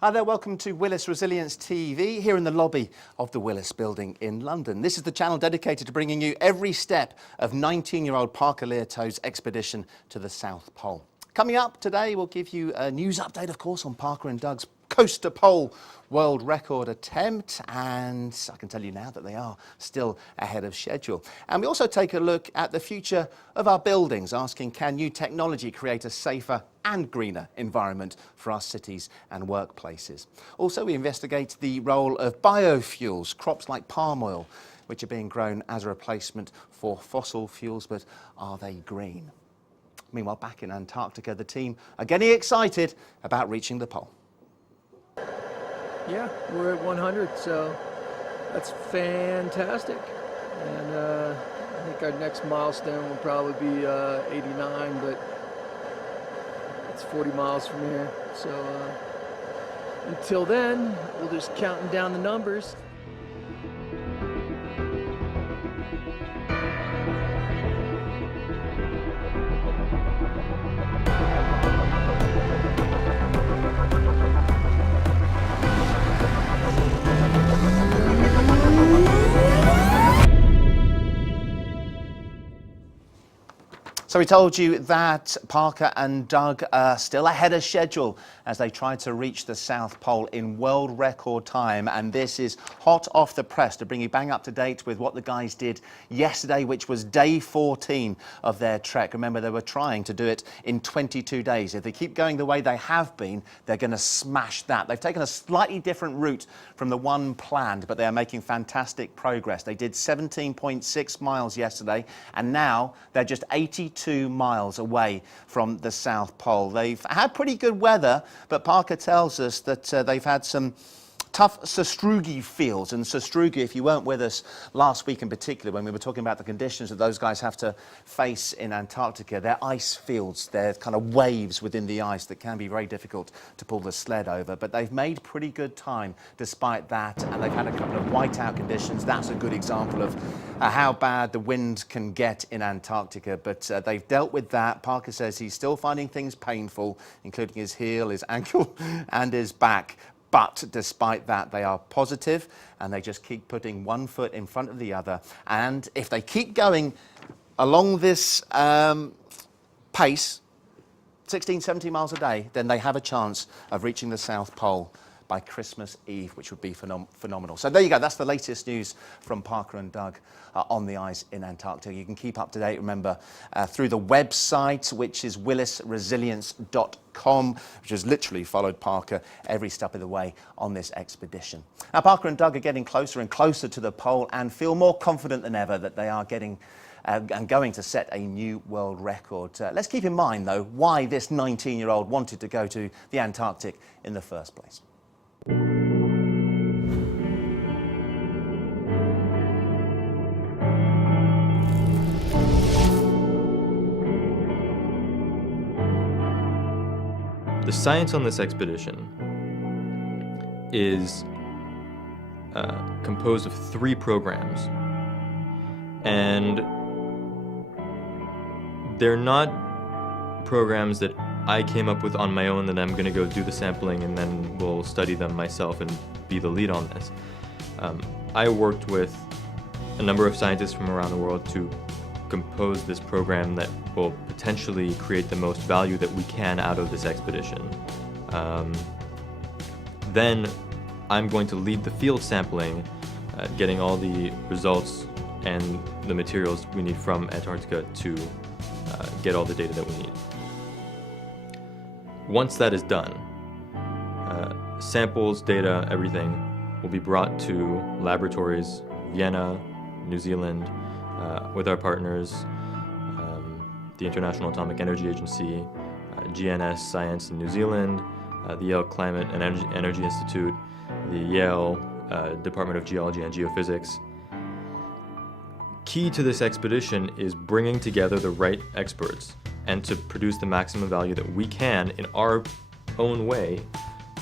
Hi there, welcome to Willis Resilience TV here in the lobby of the Willis building in London. This is the channel dedicated to bringing you every step of 19-year-old Parker Leoto's expedition to the South Pole. Coming up today, we'll give you a news update, of course, on Parker and Doug's coast to pole world record attempt, and I can tell you now that they are still ahead of schedule. And we also take a look at the future of our buildings, asking can new technology create a safer and greener environment for our cities and workplaces. Also, we investigate the role of biofuels, crops like palm oil, which are being grown as a replacement for fossil fuels, but are they green? Meanwhile, back in Antarctica, the team are getting excited about reaching the pole. Yeah, we're at 100, so that's fantastic. And I think our next milestone will probably be 89, but it's 40 miles from here. So until then, we'll just counting down the numbers. So we told you that Parker and Doug are still ahead of schedule as they try to reach the South Pole in world record time. And this is hot off the press to bring you bang up to date with what the guys did yesterday, which was day 14 of their trek. Remember, they were trying to do it in 22 days. If they keep going the way they have been, they're going to smash that. They've taken a slightly different route from the one planned, but they are making fantastic progress. They did 17.6 miles yesterday, and now they're just 82 miles away from the South Pole. They've had pretty good weather, but Parker tells us that they've had some tough sastrugi fields. And sastrugi, if you weren't with us last week in particular, when we were talking about the conditions that those guys have to face in Antarctica, they're ice fields, they're kind of waves within the ice that can be very difficult to pull the sled over. But they've made pretty good time despite that, and they've had a couple of whiteout conditions. That's a good example of how bad the wind can get in Antarctica, but they've dealt with that. Parker says he's still finding things painful, including his heel, his ankle, and his back. But despite that, they are positive, and they just keep putting one foot in front of the other. And if they keep going along this pace, 16, 17 miles a day, then they have a chance of reaching the South Pole by Christmas Eve, which would be phenomenal. So there you go. That's the latest news from Parker and Doug on the ice in Antarctica. You can keep up to date, remember, through the website, which is willisresilience.com, which has literally followed Parker every step of the way on this expedition. Now, Parker and Doug are getting closer and closer to the pole and feel more confident than ever that they are getting and going to set a new world record. Let's keep in mind, though, why this 19-year-old wanted to go to the Antarctic in the first place. The science on this expedition is composed of 3 programs, and they're not programs that I came up with on my own that I'm going to go do the sampling and then we'll study them myself and be the lead on this. I worked with a number of scientists from around the world to compose this program that will potentially create the most value that we can out of this expedition. Then I'm going to lead the field sampling, getting all the results and the materials we need from Antarctica to get all the data that we need. Once that is done, samples, data, everything will be brought to laboratories, Vienna, New Zealand, with our partners, the International Atomic Energy Agency, GNS Science in New Zealand, the Yale Climate and Energy Institute, the Yale Department of Geology and Geophysics. Key to this expedition is bringing together the right experts and to produce the maximum value that we can in our own way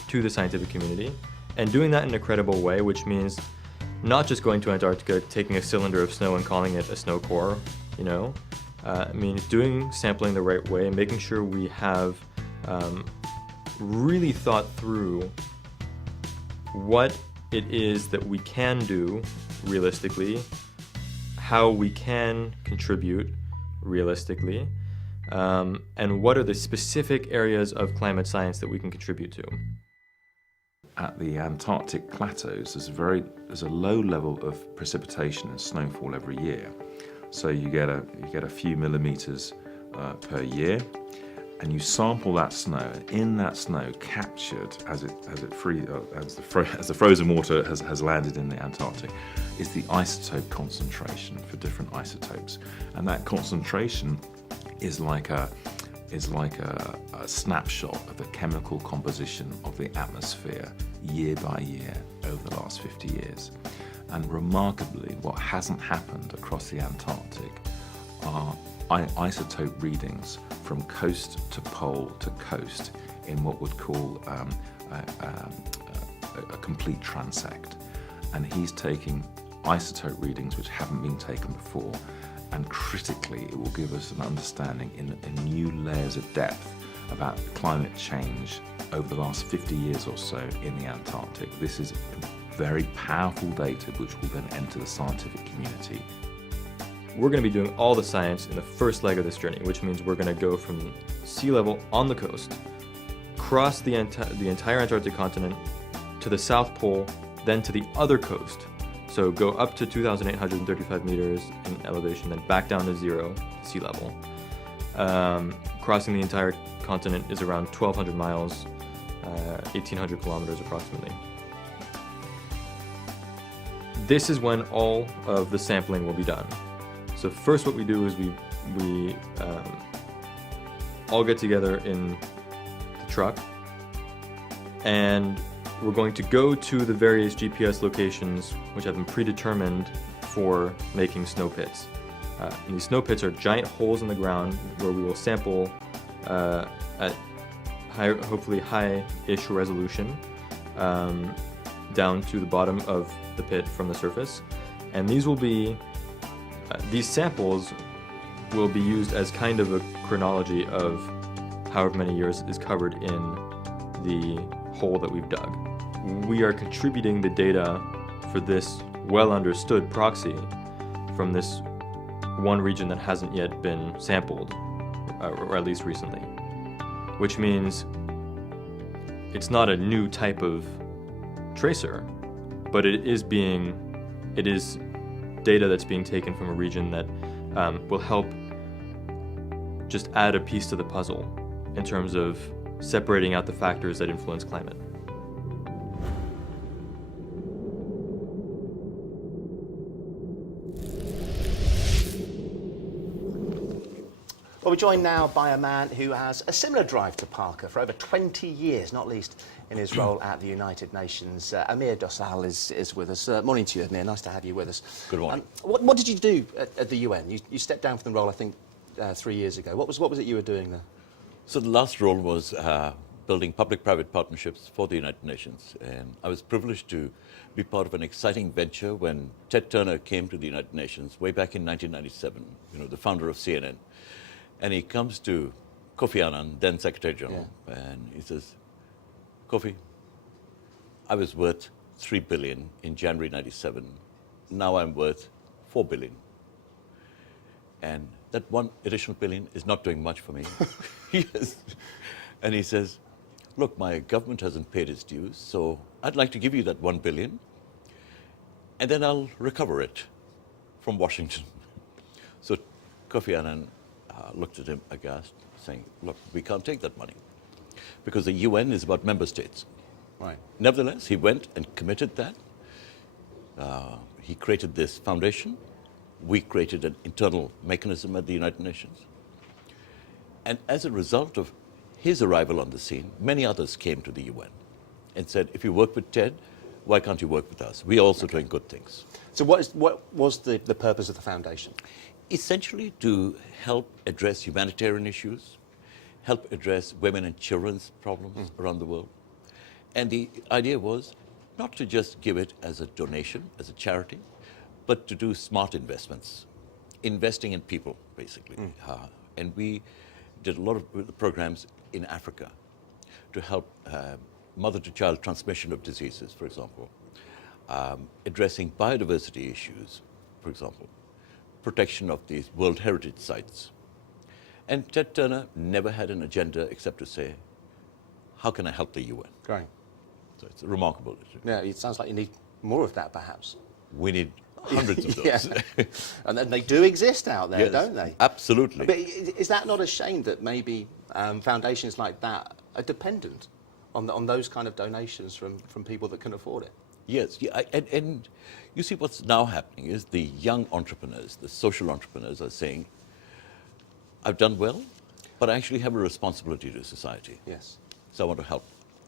to the scientific community, and doing that in a credible way, which means not just going to Antarctica, taking a cylinder of snow and calling it a snow core, means doing sampling the right way and making sure we have really thought through what it is that we can do realistically, how we can contribute realistically, and what are the specific areas of climate science that we can contribute to. At the Antarctic plateaus, there's a low level of precipitation and snowfall every year. So you get a few millimeters per year, and you sample that snow. And in that snow, captured as the frozen water has landed in the Antarctic, is the isotope concentration for different isotopes, and that concentration is like a snapshot of the chemical composition of the atmosphere year by year over the last 50 years. And remarkably, what hasn't happened across the Antarctic are isotope readings from coast to pole to coast in what would call a complete transect. And he's taking isotope readings which haven't been taken before, and critically it will give us an understanding in new layers of depth about climate change over the last 50 years or so in the Antarctic. This is very powerful data which will then enter the scientific community. We're going to be doing all the science in the first leg of this journey, which means we're going to go from sea level on the coast, cross the entire Antarctic continent to the South Pole, then to the other coast. So go up to 2,835 meters in elevation, then back down to zero sea level. Crossing the entire continent is around 1,200 miles, 1,800 kilometers approximately. This is when all of the sampling will be done. So first what we do is we all get together in the truck, and we're going to go to the various GPS locations which have been predetermined for making snow pits. And these snow pits are giant holes in the ground where we will sample at hopefully high-ish resolution down to the bottom of the pit from the surface. And these samples will be used as kind of a chronology of however many years is covered in the hole that we've dug. We are contributing the data for this well understood proxy from this one region that hasn't yet been sampled, or at least recently, which means it's not a new type of tracer, but it is data that's being taken from a region that will help just add a piece to the puzzle in terms of separating out the factors that influence climate. Well, we're joined now by a man who has a similar drive to Parker for over 20 years, not least in his role at the United Nations. Amir Dossal is with us. Morning to you, Amir. Nice to have you with us. Good morning. What did you do at the UN? You stepped down from the role, I think, 3 years ago. What was it you were doing there? So the last role was building public-private partnerships for the United Nations. And I was privileged to be part of an exciting venture when Ted Turner came to the United Nations way back in 1997, the founder of CNN. And he comes to Kofi Annan, then Secretary General, and he says, Kofi, I was worth $3 billion in January 97. Now I'm worth $4 billion. And that one additional billion is not doing much for me. Yes. And he says, look, my government hasn't paid its dues, so I'd like to give you that $1 billion, and then I'll recover it from Washington. So Kofi Annan looked at him aghast, saying, look, we can't take that money because the UN is about member states. Right. Nevertheless, he went and committed that. He created this foundation. We created an internal mechanism at the United Nations. And as a result of his arrival on the scene, many others came to the UN and said, if you work with Ted, why can't you work with us? We're also doing good things. So what was the purpose of the foundation? Essentially to help address humanitarian issues, help address women and children's problems around the world. And the idea was not to just give it as a donation, as a charity, but to do smart investments, investing in people, basically. And we did a lot of programs in Africa to help mother-to-child transmission of diseases, for example, addressing biodiversity issues, for example, protection of these World Heritage Sites. And Ted Turner never had an agenda except to say, how can I help the UN? Great. So it's a remarkable issue. Yeah, it sounds like you need more of that, perhaps. We need hundreds of those. Yeah. And then they do exist out there, Yes, don't they? absolutely. But is that not a shame that maybe foundations like that are dependent on those kind of donations from people that can afford it? Yes, yeah, and you see what's now happening is the young entrepreneurs, the social entrepreneurs are saying, I've done well, but I actually have a responsibility to society. Yes. So I want to help.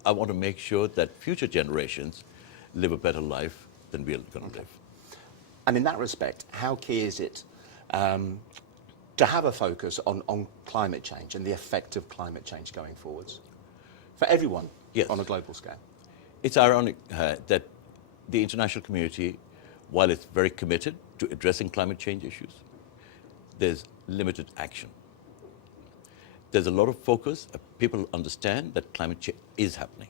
I want to make sure that future generations live a better life than we're going to live. And in that respect, how key is it to have a focus on climate change and the effect of climate change going forwards for everyone Yes. on a global scale? It's ironic that the international community, while it's very committed to addressing climate change issues, there's limited action. There's a lot of focus. People understand that climate change is happening.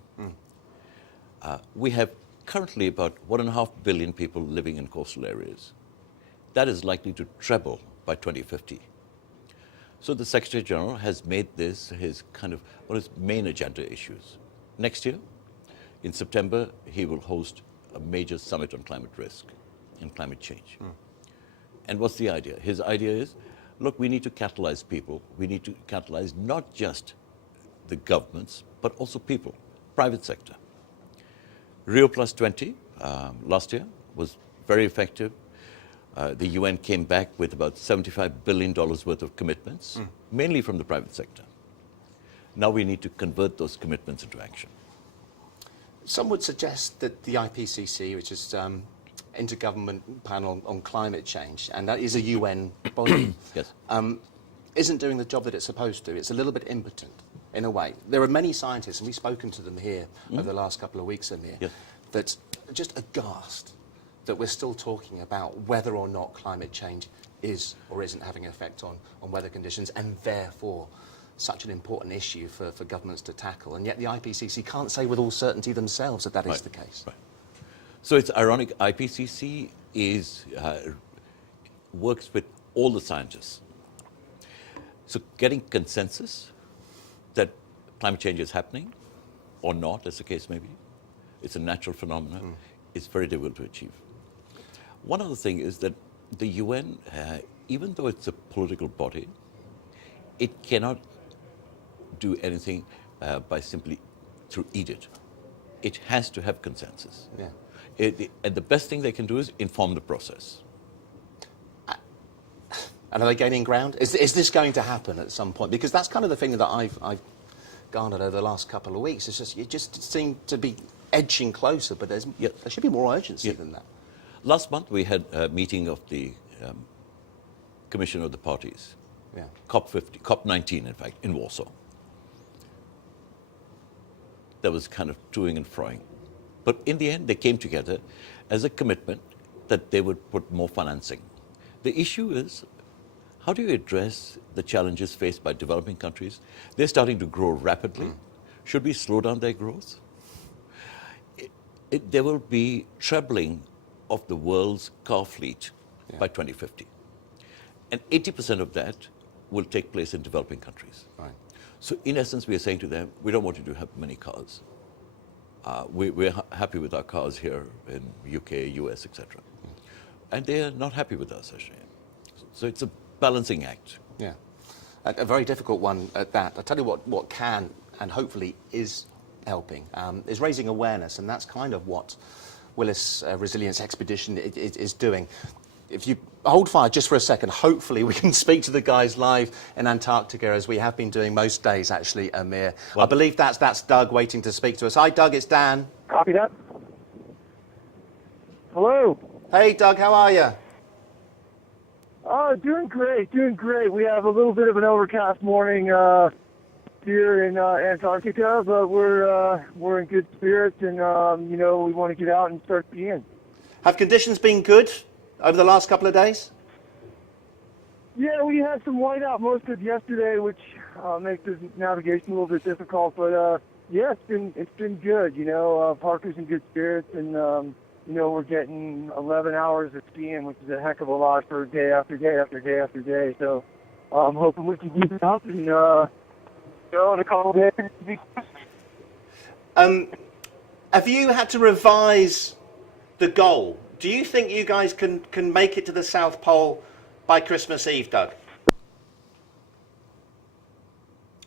We have currently about 1.5 billion people living in coastal areas. That is likely to treble by 2050. So the Secretary General has made this his kind of one of his main agenda issues. Next year, in September, he will host a major summit on climate risk and climate change. And what's the idea? His idea is, look, we need to catalyze people. We need to catalyze not just the governments, but also people, private sector. Rio Plus 20 last year was very effective. The UN came back with about $75 billion worth of commitments, mainly from the private sector. Now we need to convert those commitments into action. Some would suggest that the IPCC, which is Intergovernment Panel on Climate Change, and that is a UN body, Yes. isn't doing the job that it's supposed to. It's a little bit impotent, in a way. There are many scientists, and we've spoken to them here over the last couple of weeks, Amir, Yes. that are just aghast that we're still talking about whether or not climate change is or isn't having an effect on weather conditions, and therefore such an important issue for governments to tackle. And yet the IPCC can't say with all certainty themselves that that is Right, the case. right. So it's ironic, IPCC works with all the scientists. So getting consensus that climate change is happening, or not, as the case may be, it's a natural phenomenon, is very difficult to achieve. One other thing is that the UN, even though it's a political body, it cannot do anything by simply through edict. It has to have consensus. Yeah. And the best thing they can do is inform the process. And are they gaining ground? Is this going to happen at some point? Because that's kind of the thing that I've garnered over the last couple of weeks. It's just, it just seemed to be edging closer, but there should be more urgency than that. Last month we had a meeting of the Commission of the Parties, Yeah. COP19 in fact, in Warsaw. There was kind of toing and froing. But in the end they came together as a commitment that they would put more financing. The issue is, how do you address the challenges faced by developing countries? They're starting to grow rapidly. Should we slow down their growth? There will be trebling of the world's car fleet by 2050. And 80% of that will take place in developing countries. Right. So in essence, we are saying to them, we don't want you to have many cars. We're happy with our cars here in UK, US, etc. And they are not happy with us, actually. So it's a balancing act. Yeah. A very difficult one at that. I'll tell you what can and hopefully is helping is raising awareness, and that's kind of what Willis Resilience Expedition is doing. If you hold fire just for a second, hopefully we can speak to the guys live in Antarctica, as we have been doing most days, actually, Amir. Well, I believe that's Doug waiting to speak to us. Hi, Doug, it's Dan. Copy that. Hello. Hey, Doug, how are you? Oh, doing great, doing great. We have a little bit of an overcast morning here in Antarctica, but we're in good spirits, and you know, we want to get out and start skiing. Have conditions been good over the last couple of days? Yeah, we had some whiteout most of yesterday, which makes this navigation a little bit difficult. But Yeah, it's been good. Parker's in good spirits, and we're getting 11 hours of skiing, which is a heck of a lot for day after day after day after day. So I'm hoping we can keep it up, and in a couple of days. Have you had to revise the goal? Do you think you guys can make it to the South Pole by Christmas Eve, Doug?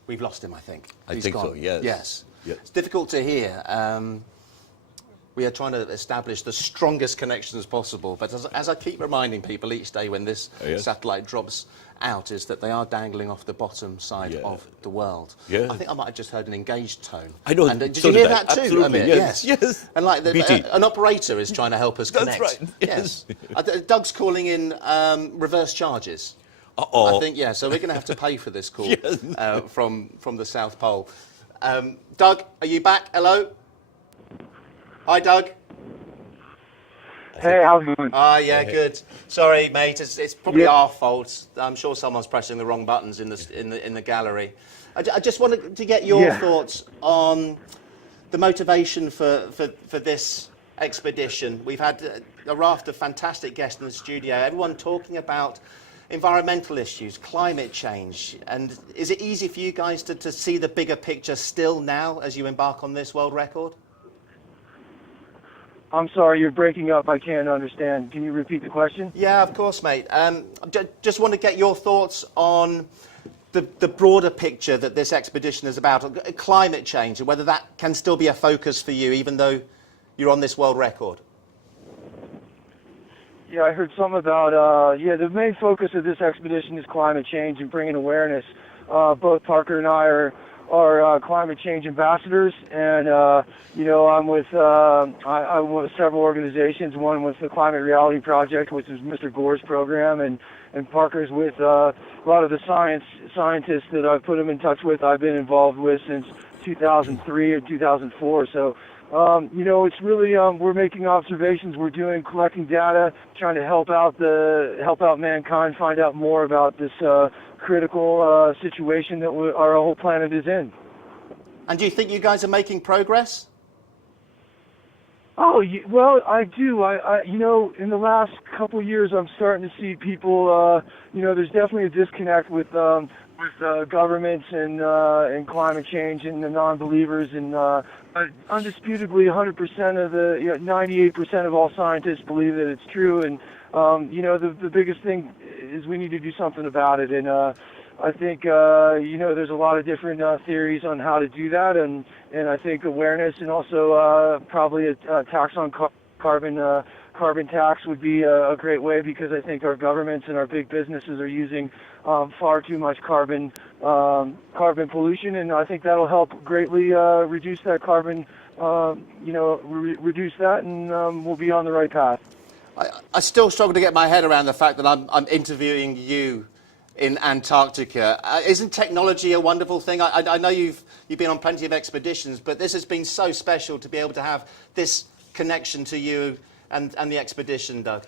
We've lost him, I think. I He's think gone. so, yes. Yes. Yes. It's difficult to hear. We are trying to establish the strongest connections possible, but as I keep reminding people each day when this satellite drops out, is that they are dangling off the bottom side of the world. Yeah. I think I might have just heard an engaged tone. I know. And, did so you hear did I. that too? Absolutely, Amir? yes. And like BT. an operator is trying to help us That's connect. right, yes. Doug's calling in reverse charges. Uh-oh. I think, yeah, so we're going to have to pay for this call from the South Pole. Doug, are you back? Hello? Hi, Doug. Hey, how's it going? Yeah, good. Sorry, mate. It's probably our fault. I'm sure someone's pressing the wrong buttons in the gallery. I just wanted to get your thoughts on the motivation for this expedition. We've had a raft of fantastic guests in the studio. Everyone talking about environmental issues, climate change. And is it easy for you guys to see the bigger picture still now as you embark on this world record? I'm sorry, you're breaking up. I can't understand. Can you repeat the question? Yeah, of course, mate. Just want to get your thoughts on the broader picture that this expedition is about, climate change, and whether that can still be a focus for you, even though you're on this world record. Yeah, I heard some about, the main focus of this expedition is climate change and bringing awareness. Both Parker and I are climate change ambassadors, and I'm with several organizations. One with the Climate Reality Project, which is Mr. Gore's program, and Parker's with a lot of the scientists that I've put him in touch with. I've been involved with since 2003 or 2004. So it's really we're making observations, we're collecting data, trying to help out mankind, find out more about this critical situation that our whole planet is in. And do you think you guys are making progress? Oh, well, I do. I in the last couple of years, I'm starting to see people. There's definitely a disconnect with governments and climate change and the non-believers, and undisputably 100% of 98% of all scientists believe that it's true, and the biggest thing is we need to do something about it, and I think there's a lot of different theories on how to do that, and I think awareness and also probably a tax on carbon tax would be a great way, because I think our governments and our big businesses are using far too much carbon pollution, and I think that'll help greatly reduce that carbon, reduce that, and we'll be on the right path. I still struggle to get my head around the fact that I'm interviewing you in Antarctica. Isn't technology a wonderful thing? I know you've been on plenty of expeditions, but this has been so special to be able to have this connection to you and the expedition, Doug.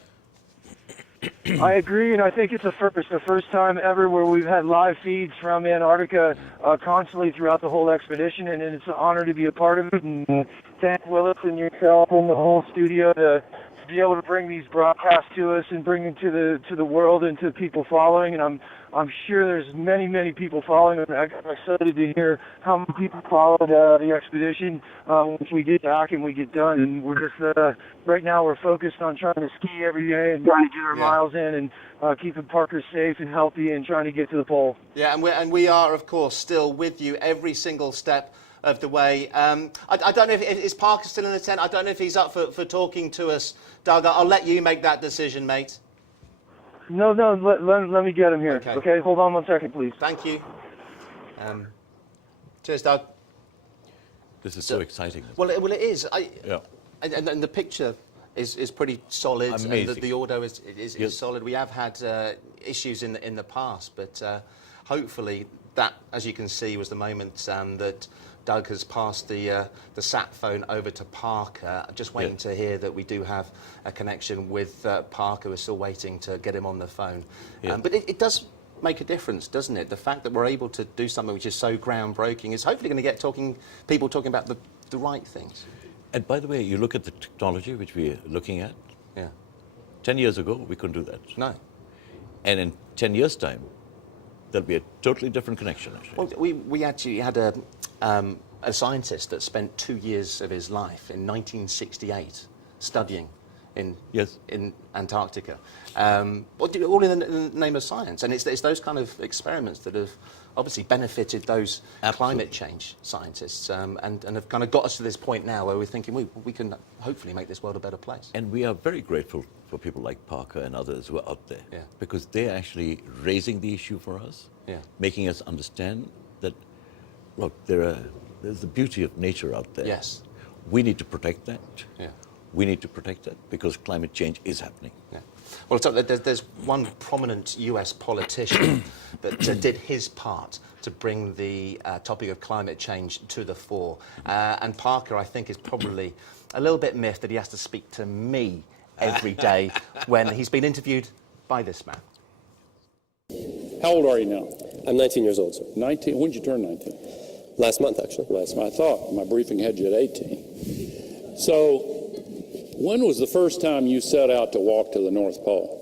I agree, and I think it's the first time ever where we've had live feeds from Antarctica constantly throughout the whole expedition, and it's an honor to be a part of it. And thank Willis and yourself and the whole studio to be able to bring these broadcasts to us and bring them to the world and to people following. And I'm sure there's many people following. I'm excited to hear how many people followed the expedition once we get back and we get done. And we're just right now we're focused on trying to ski every day and trying to get our miles in and keeping Parker safe and healthy and trying to get to the pole. Yeah, and we are of course still with you every single step of the way. I don't know if is Parker still in the tent. I don't know if he's up for talking to us, Doug. I'll let you make that decision, mate. No, let me get him here. Okay, hold on 1 second, please. Thank you. Cheers, Doug. This is so exciting. Well, it is. And the picture is pretty solid. Amazing. And the audio is solid. We have had issues in the past, but hopefully that, as you can see, was the moment that Doug has passed the sat phone over to Parker. Just waiting to hear that we do have a connection with Parker. We're still waiting to get him on the phone. But it does make a difference, doesn't it? The fact that we're able to do something which is so groundbreaking is hopefully going to get people talking about the right things. And by the way, you look at the technology which we're looking at. Yeah. 10 years ago, we couldn't do that. No. And in 10 years' time, there'll be a totally different connection, actually. Well, we actually had a scientist that spent 2 years of his life in 1968 studying in Antarctica, all in the name of science. And it's those kind of experiments that have obviously benefited those climate change scientists and have kind of got us to this point now where we're thinking we can hopefully make this world a better place. And we are very grateful for people like Parker and others who are out there, because they're actually raising the issue for us, making us understand that, look, there's the beauty of nature out there. Yes. We need to protect that. Yeah. We need to protect that because climate change is happening. Yeah. Well, so there's one prominent US politician that did his part to bring the topic of climate change to the fore. And Parker, I think, is probably a little bit miffed that he has to speak to me every day when he's been interviewed by this man. How old are you now? I'm 19 years old, sir. 19? When did you turn 19? Last month, actually. Last month. I thought my briefing had you at 18. So, when was the first time you set out to walk to the North Pole?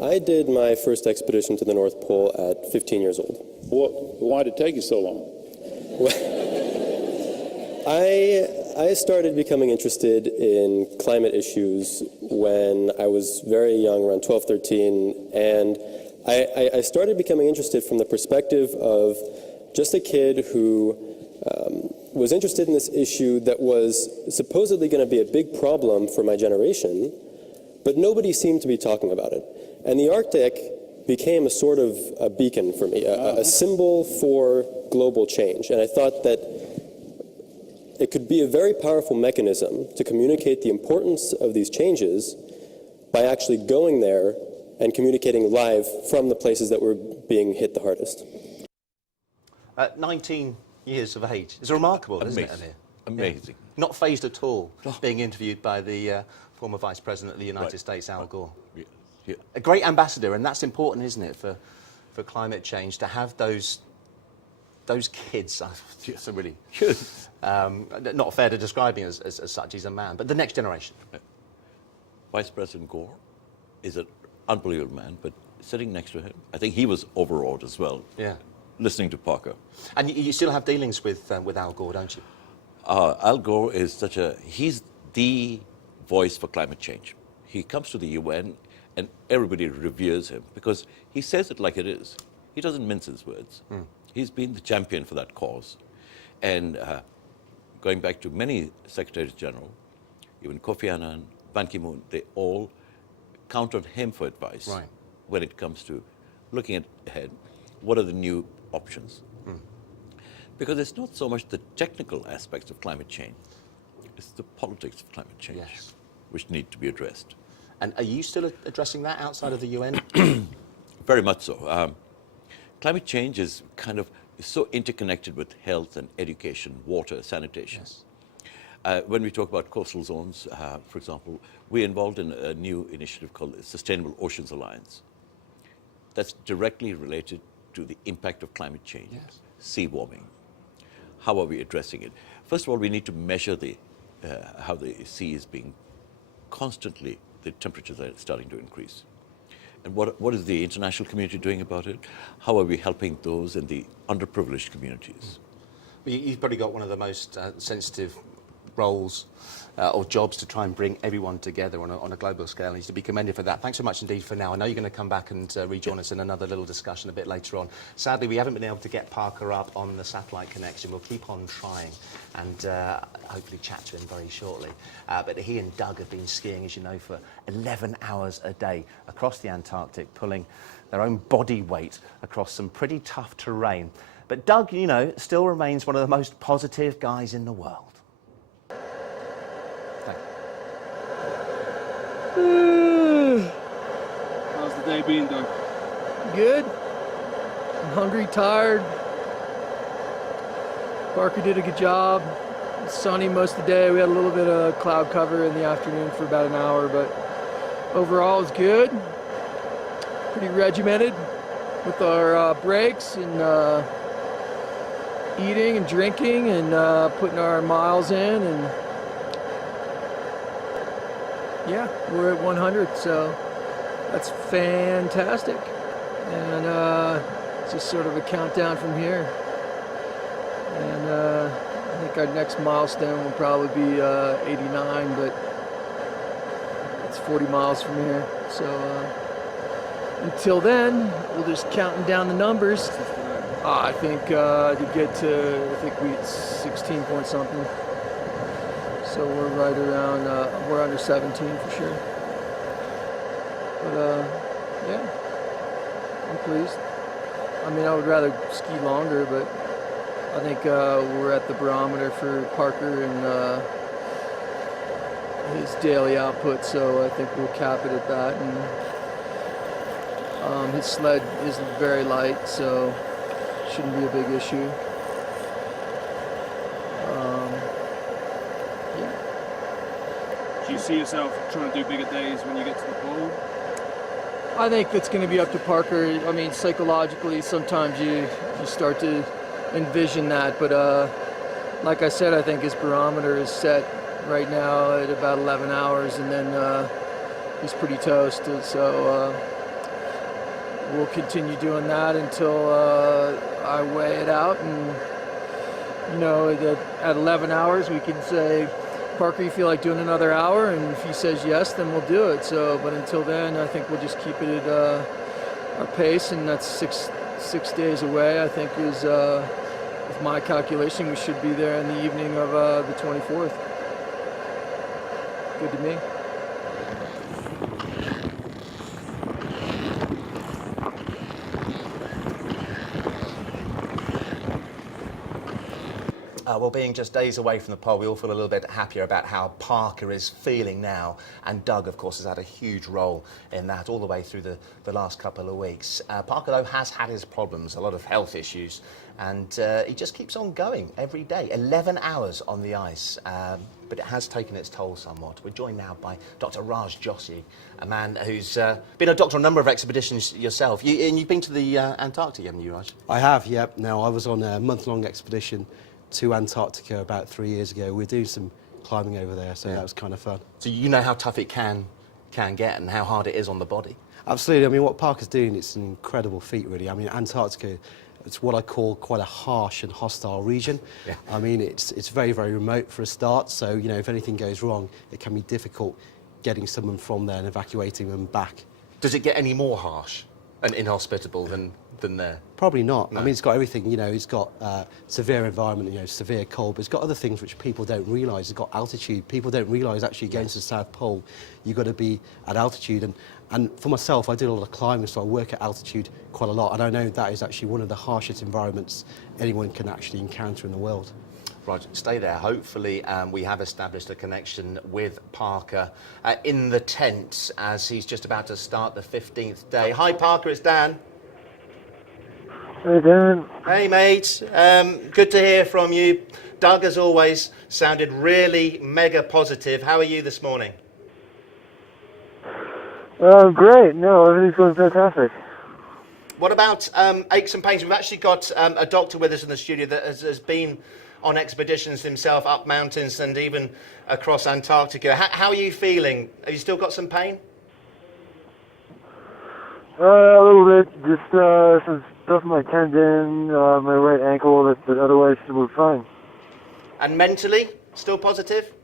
I did my first expedition to the North Pole at 15 years old. Why did it take you so long? I started becoming interested in climate issues when I was very young, around 12, 13, and I started becoming interested from the perspective of just a kid who was interested in this issue that was supposedly going to be a big problem for my generation, but nobody seemed to be talking about it. And the Arctic became a sort of a beacon for me, a symbol for global change. And I thought that it could be a very powerful mechanism to communicate the importance of these changes by actually going there and communicating live from the places that were being hit the hardest. 19 years of age. It's remarkable, isn't it, Amir? Amazing. Yeah. Not phased at all, being interviewed by the former Vice President of the United States, Al Gore. Yeah. A great ambassador, and that's important, isn't it, for climate change, to have those kids. It's a really not fair to describe him as such. He's a man, but the next generation. Vice President Gore is an unbelievable man, but sitting next to him, I think he was overawed as well. Yeah. Listening to Parker. And you still have dealings with Al Gore, don't you? Al Gore is he's the voice for climate change. He comes to the UN and everybody reveres him because he says it like it is. He doesn't mince his words. He's been the champion for that cause. And going back to many Secretaries General, even Kofi Annan, Ban Ki-moon, they all count on him for advice when it comes to looking ahead. What are the new options? Because it's not so much the technical aspects of climate change, it's the politics of climate change which need to be addressed. And are you still addressing that outside of the UN? Very much so. Climate change is so interconnected with health and education, water, sanitation. Yes. When we talk about coastal zones, for example, we're involved in a new initiative called the Sustainable Oceans Alliance. That's directly related to the impact of climate change, sea warming. How are we addressing it? First of all, we need to measure how the sea is being constantly, the temperatures are starting to increase. And what is the international community doing about it? How are we helping those in the underprivileged communities? Well, you've probably got one of the most sensitive roles or jobs to try and bring everyone together on a global scale, and he's to be commended for that. Thanks so much indeed for now. I know you're going to come back and rejoin us in another little discussion a bit later on. Sadly, we haven't been able to get Parker up on the satellite connection. We'll keep on trying and hopefully chat to him very shortly. But he and Doug have been skiing, as you know, for 11 hours a day across the Antarctic, pulling their own body weight across some pretty tough terrain. But Doug, you know, still remains one of the most positive guys in the world. How's the day been, Doug? Good. I'm hungry, tired. Parker did a good job. It's sunny most of the day. We had a little bit of cloud cover in the afternoon for about an hour, but overall it's good. Pretty regimented. with our breaks and eating and drinking and putting our miles in, and yeah, we're at 100, so that's fantastic. And it's just sort of a countdown from here. And I think our next milestone will probably be 89, but it's 40 miles from here. So until then, we'll just counting down the numbers. I think to get to, I think we 16 point something. So we're right around, we're under 17 for sure. But yeah, I'm pleased. I mean, I would rather ski longer, but I think we're at the barometer for Parker and his daily output, so I think we'll cap it at that. And his sled is very light, so shouldn't be a big issue. Yeah. Do you see yourself trying to do bigger days when you get to the pole? I think that's going to be up to Parker. I mean, psychologically, sometimes you start to envision that, but like I said, I think his barometer is set right now at about 11 hours, and then he's pretty toast. So we'll continue doing that until I weigh it out, and you know, at 11 hours we can say, Parker, you feel like doing another hour? And if he says yes, then we'll do it. So, but until then, I think we'll just keep it at our pace, and that's six days away. I think is, with my calculation, we should be there in the evening of the 24th. Good to me. Well, being just days away from the pole, we all feel a little bit happier about how Parker is feeling now. And Doug, of course, has had a huge role in that all the way through the last couple of weeks. Parker, though, has had his problems, a lot of health issues. And he just keeps on going every day, 11 hours on the ice. But it has taken its toll somewhat. We're joined now by Dr. Raj Joshi, a man who's been a doctor on a number of expeditions yourself. And you've been to the Antarctic, haven't you, Raj? I have, yep. Now, I was on a month-long expedition to Antarctica about 3 years ago. We were doing some climbing over there, so that was kind of fun. So you know how tough it can get and how hard it is on the body. Absolutely. I mean, what Parker's doing, it's an incredible feat, really. I mean, Antarctica, it's what I call quite a harsh and hostile region. Yeah. I mean, it's very, very remote for a start, so, you know, if anything goes wrong, it can be difficult getting someone from there and evacuating them back. Does it get any more harsh and inhospitable than there? Probably not. No. I mean, it's got everything, you know, it's got severe environment, you know, severe cold, but it's got other things which people don't realise. It's got altitude. People don't realise actually going to the South Pole, you've got to be at altitude. And for myself, I did a lot of climbing, so I work at altitude quite a lot, and I know that is actually one of the harshest environments anyone can actually encounter in the world. Right, stay there. Hopefully we have established a connection with Parker in the tent as he's just about to start the 15th day. Hi Parker, it's Dan. Hey, Dan. Hey mate, good to hear from you. Doug, as always, sounded really mega positive. How are you this morning? Great. No, everything's going fantastic. What about aches and pains? We've actually got a doctor with us in the studio that has been on expeditions himself, up mountains and even across Antarctica. How are you feeling? Have you still got some pain? A little bit. Just some stuff in my tendon, my right ankle, but otherwise we're fine. And mentally, still positive?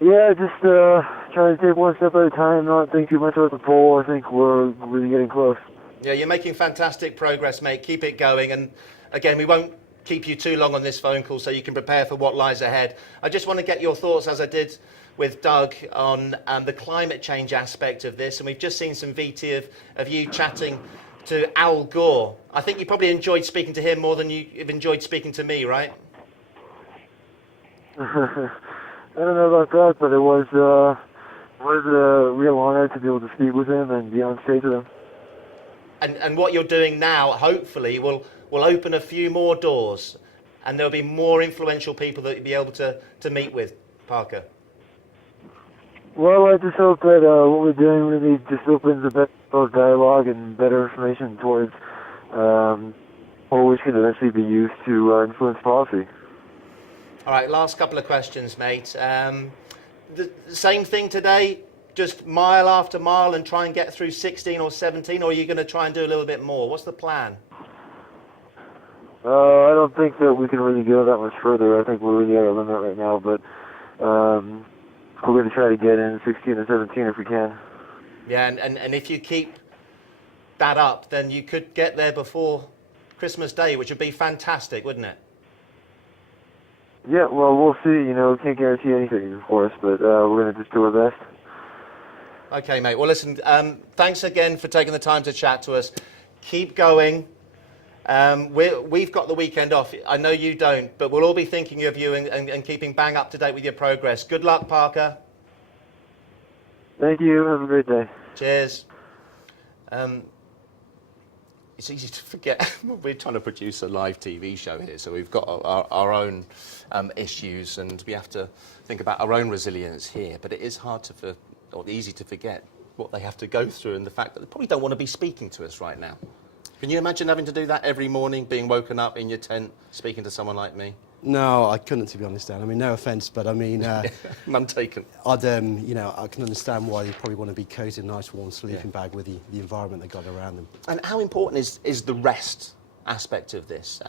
Yeah, just trying to take one step at a time, not think too much about the pole. I think we're really getting close. Yeah, you're making fantastic progress, mate. Keep it going. And again, we won't keep you too long on this phone call so you can prepare for what lies ahead. I just want to get your thoughts, as I did with Doug, on the climate change aspect of this. And we've just seen some VT of you chatting to Al Gore. I think you probably enjoyed speaking to him more than you've enjoyed speaking to me, right? I don't know about that, but it was a real honor to be able to speak with him and be on stage with him. And what you're doing now, hopefully, will open a few more doors, and there'll be more influential people that you'll be able to meet with, Parker. Well, I just hope that what we're doing really just opens a bit of dialogue and better information towards which can eventually be used to influence policy. All right, last couple of questions, mate. The same thing today, just mile after mile and try and get through 16 or 17, or are you going to try and do a little bit more? What's the plan? I don't think that we can really go that much further. I think we're really at our limit right now, but we're going to try to get in 16 and 17 if we can. Yeah, and if you keep that up, then you could get there before Christmas Day, which would be fantastic, wouldn't it? Yeah, well, we'll see. You know, we can't guarantee anything, of course, but we're going to just do our best. Okay, mate. Well, listen, thanks again for taking the time to chat to us. Keep going. We've got the weekend off. I know you don't, but we'll all be thinking of you and keeping bang up to date with your progress. Good luck, Parker. Thank you. Have a great day. Cheers. It's easy to forget. We're trying to produce a live TV show here, so we've got our own issues, and we have to think about our own resilience here. But it is hard or easy to forget what they have to go through, and the fact that they probably don't want to be speaking to us right now. Can you imagine having to do that every morning, being woken up in your tent, speaking to someone like me? No, I couldn't, to be honest, Dan. I mean, no offence, but I mean... None taken. I can understand why they probably want to be cozy in a nice warm sleeping bag with the environment they got around them. And how important is the rest aspect of this?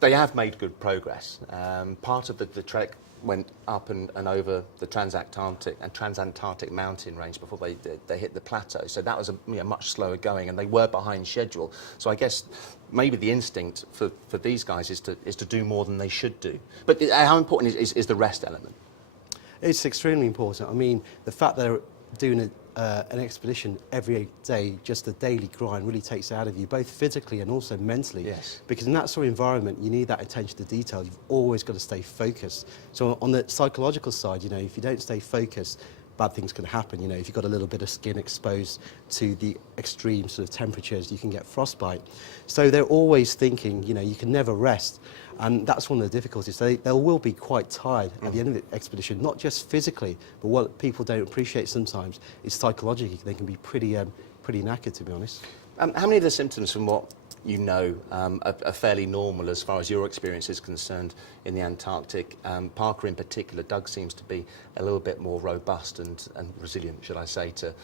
They have made good progress. Part of the trek went up and over the transantarctic mountain range before they hit the plateau. So that was much slower going, and they were behind schedule. So I guess maybe the instinct for these guys is to do more than they should do. But how important is the rest element? It's extremely important. I mean, the fact they're doing an expedition every day, just the daily grind, really takes it out of you, both physically and also mentally. Yes. Because in that sort of environment, you need that attention to detail. You've always got to stay focused. So on the psychological side, if you don't stay focused, bad things can happen. If you've got a little bit of skin exposed to the extreme sort of temperatures, you can get frostbite. So they're always thinking, you can never rest. And that's one of the difficulties. They will be quite tired at the end of the expedition, not just physically, but what people don't appreciate sometimes is psychologically. They can be pretty knackered, to be honest. How many of the symptoms, from what you know, are fairly normal as far as your experience is concerned in the Antarctic? Parker in particular, Doug seems to be a little bit more robust and resilient, should I say, to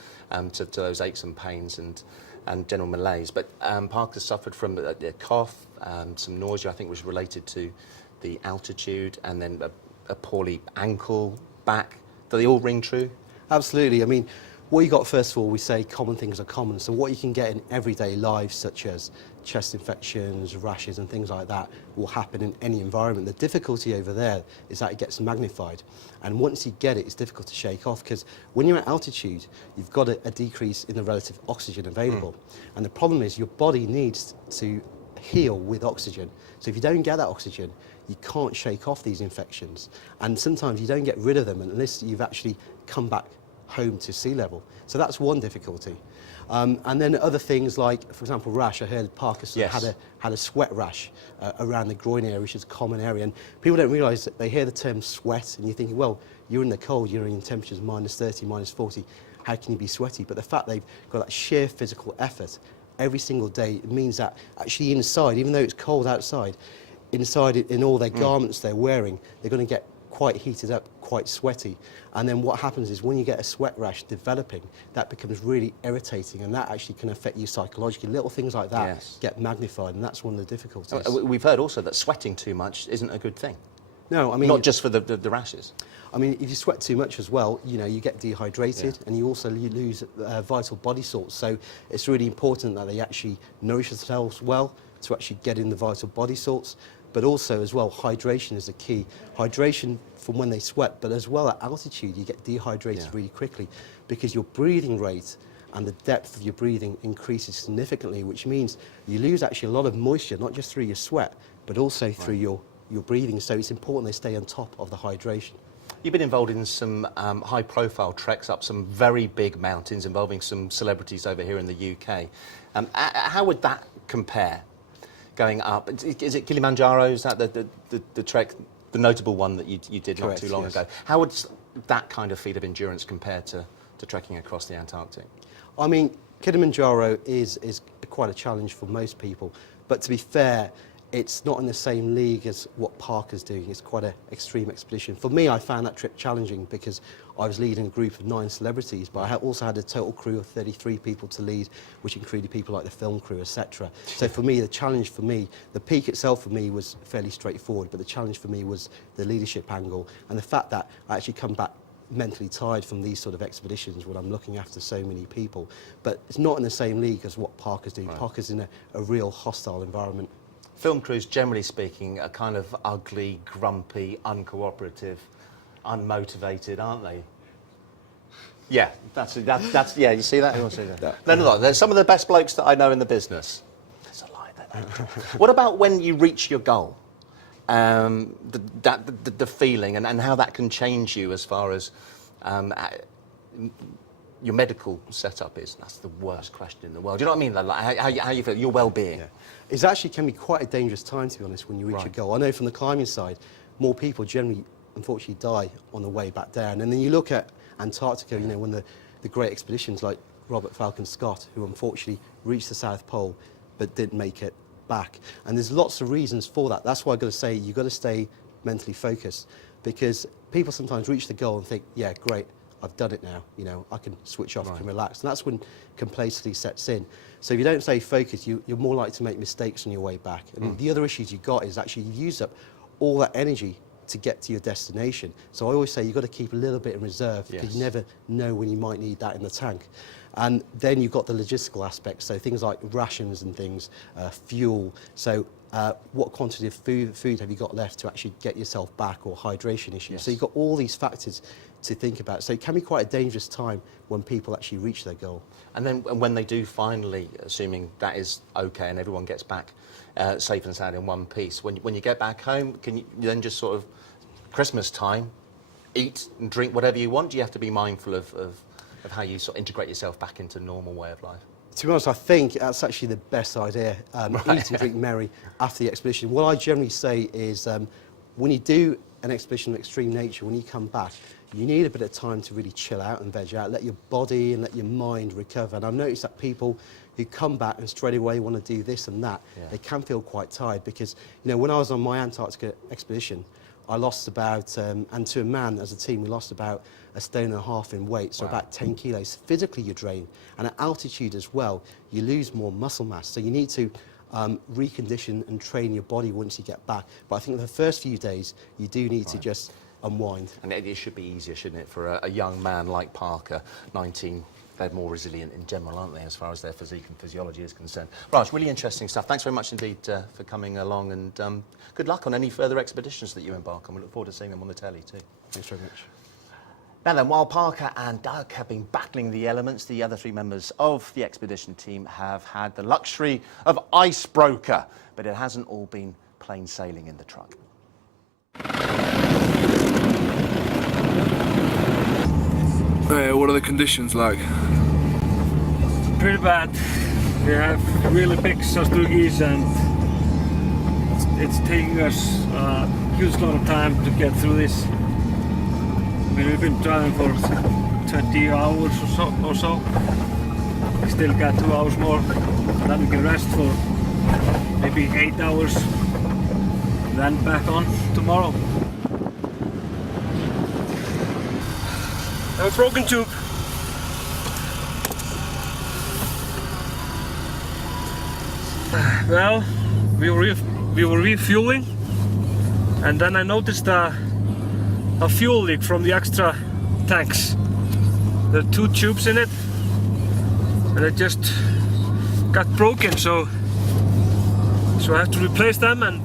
those aches and pains and general malaise. But Parker suffered from a cough, some nausea, I think was related to the altitude, and then a poorly ankle, back. Do they all ring true? Absolutely. I mean, what you got, first of all, we say common things are common. So what you can get in everyday life, such as chest infections, rashes and things like that, will happen in any environment. The difficulty over there is that it gets magnified. And once you get it, it's difficult to shake off, because when you're at altitude, you've got a decrease in the relative oxygen available. And the problem is your body needs to heal with oxygen. So if you don't get that oxygen, you can't shake off these infections. And sometimes you don't get rid of them unless you've actually come back home to sea level. So that's one difficulty. And then other things like, for example, rash. I heard Parker had a sweat rash around the groin area, which is a common area. And people don't realise that they hear the term sweat and you're thinking, well, you're in the cold, you're in temperatures -30, -40. How can you be sweaty? But the fact they've got that sheer physical effort every single day, it means that actually inside, even though it's cold outside, inside in all their garments they're wearing, they're going to get quite heated up, quite sweaty. And then what happens is when you get a sweat rash developing, that becomes really irritating, and that actually can affect you psychologically. Little things like that get magnified, and that's one of the difficulties. We've heard also that sweating too much isn't a good thing. No, I mean... Not just for the rashes. I mean, if you sweat too much as well, you get dehydrated, and you lose vital body salts. So it's really important that they actually nourish themselves well to actually get in the vital body salts. But also, as well, hydration is a key. Hydration from when they sweat, but as well at altitude, you get dehydrated really quickly, because your breathing rate and the depth of your breathing increases significantly, which means you lose actually a lot of moisture, not just through your sweat, but also through your breathing. So it's important they stay on top of the hydration. You've been involved in some high-profile treks up some very big mountains involving some celebrities over here in the UK. How would that compare? Going up, is it Kilimanjaro? Is that the trek, the notable one that you did not too long ago? How would that kind of feat of endurance compared to trekking across the Antarctic? I mean, Kilimanjaro is quite a challenge for most people, but to be fair, it's not in the same league as what Parker's doing. It's quite an extreme expedition. For me, I found that trip challenging because I was leading a group of 9 celebrities, but I also had a total crew of 33 people to lead, which included people like the film crew, etc. So for me, the challenge for me, the peak itself for me was fairly straightforward, but the challenge for me was the leadership angle and the fact that I actually come back mentally tired from these sort of expeditions when I'm looking after so many people. But it's not in the same league as what Parker's doing. Right. Parker's in a real hostile environment. Film crews, generally speaking, are kind of ugly, grumpy, uncooperative, unmotivated, aren't they? Yeah, that's yeah, you see that? Who wants to see that? No, they're some of the best blokes that I know in the business. That's a lie, that. What about when you reach your goal? The feeling and how that can change you as far as your medical setup is. That's the worst question in the world. Do you know what I mean? Like how you feel, your well-being. Yeah. It actually can be quite a dangerous time, to be honest, when you reach your goal. I know from the climbing side, more people generally, unfortunately, die on the way back down. And then you look at Antarctica, you know, when the great expeditions like Robert Falcon Scott, who unfortunately reached the South Pole but didn't make it back. And there's lots of reasons for that. That's why I've got to say you've got to stay mentally focused, because people sometimes reach the goal and think, yeah, great, I've done it now, you know, I can switch off and relax. And that's when complacency sets in. So if you don't stay focused, you're more likely to make mistakes on your way back. And the other issues you've got is actually you've used up all that energy to get to your destination. So I always say you've got to keep a little bit in reserve, because you never know when you might need that in the tank. And then you've got the logistical aspects, so things like rations and things, fuel. So what quantity of food have you got left to actually get yourself back, or hydration issues? Yes. So you've got all these factors to think about. So it can be quite a dangerous time when people actually reach their goal. And then when they do finally, assuming that is okay and everyone gets back safe and sound in one piece, when you get back home, can you then just sort of, Christmas time, eat and drink whatever you want? Do you have to be mindful of how you sort of integrate yourself back into a normal way of life? To be honest, I think that's actually the best idea, eat and drink merry after the expedition. What I generally say is when you do an expedition of extreme nature, when you come back, you need a bit of time to really chill out and veg out, let your body and let your mind recover. And I've noticed that people who come back and straight away want to do this and that, they can feel quite tired, because, you know, when I was on my Antarctica expedition, I lost about, and to a man as a team, we lost about 1.5 stone in weight, so about 10 kilos. Physically you drain, and at altitude as well, you lose more muscle mass. So you need to recondition and train your body once you get back. But I think the first few days, you do need to just unwind. And it should be easier, shouldn't it, for a young man like Parker, 19, they're more resilient in general, aren't they, as far as their physique and physiology is concerned. Raj, really interesting stuff. Thanks very much indeed for coming along, and good luck on any further expeditions that you embark on. We look forward to seeing them on the telly too. Thanks very much. Now then, while Parker and Doug have been battling the elements, the other 3 members of the expedition team have had the luxury of Icebroker, but it hasn't all been plain sailing in the truck. What are the conditions like? Pretty bad. We have really big Sastugis, and it's taking us a huge lot of time to get through this. I mean, we've been driving for 20 hours or so. We still got 2 hours more. Then we can rest for maybe 8 hours. Then back on tomorrow. I have a broken tube. Well, we were refueling, and then I noticed a fuel leak from the extra tanks. There are 2 tubes in it, and they just got broken, so I have to replace them, and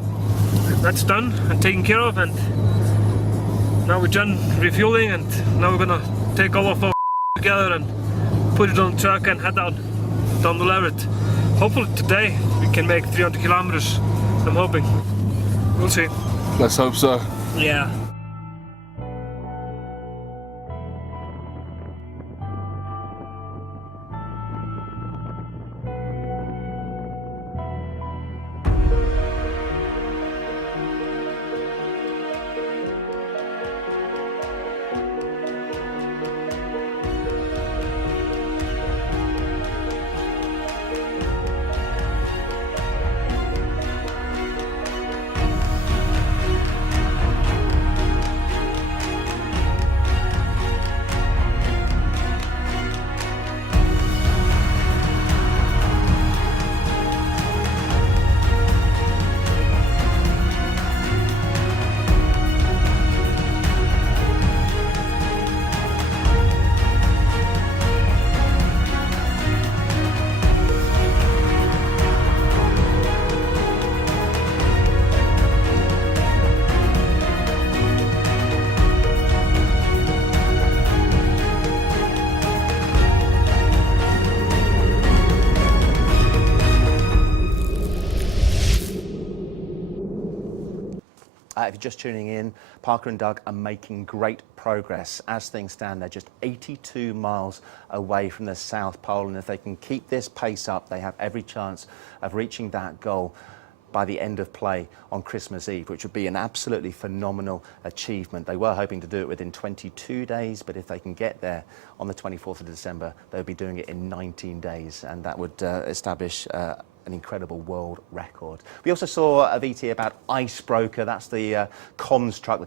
that's done and taken care of. And now we're done refueling, and now we're gonna take all of our together and put it on the truck and head down the Leveret. Hopefully today we can make 300 kilometers. I'm hoping. We'll see. Let's hope so. Yeah. if you're just tuning in, Parker and Doug are making great progress. As things stand, they're just 82 miles away from the South Pole, and if they can keep this pace up, they have every chance of reaching that goal by the end of play on Christmas Eve, which would be an absolutely phenomenal achievement. They were hoping to do it within 22 days, but if they can get there on the 24th of December, they'll be doing it in 19 days, and that would establish an incredible world record. We also saw a VT about Icebroker. That's the comms truck, the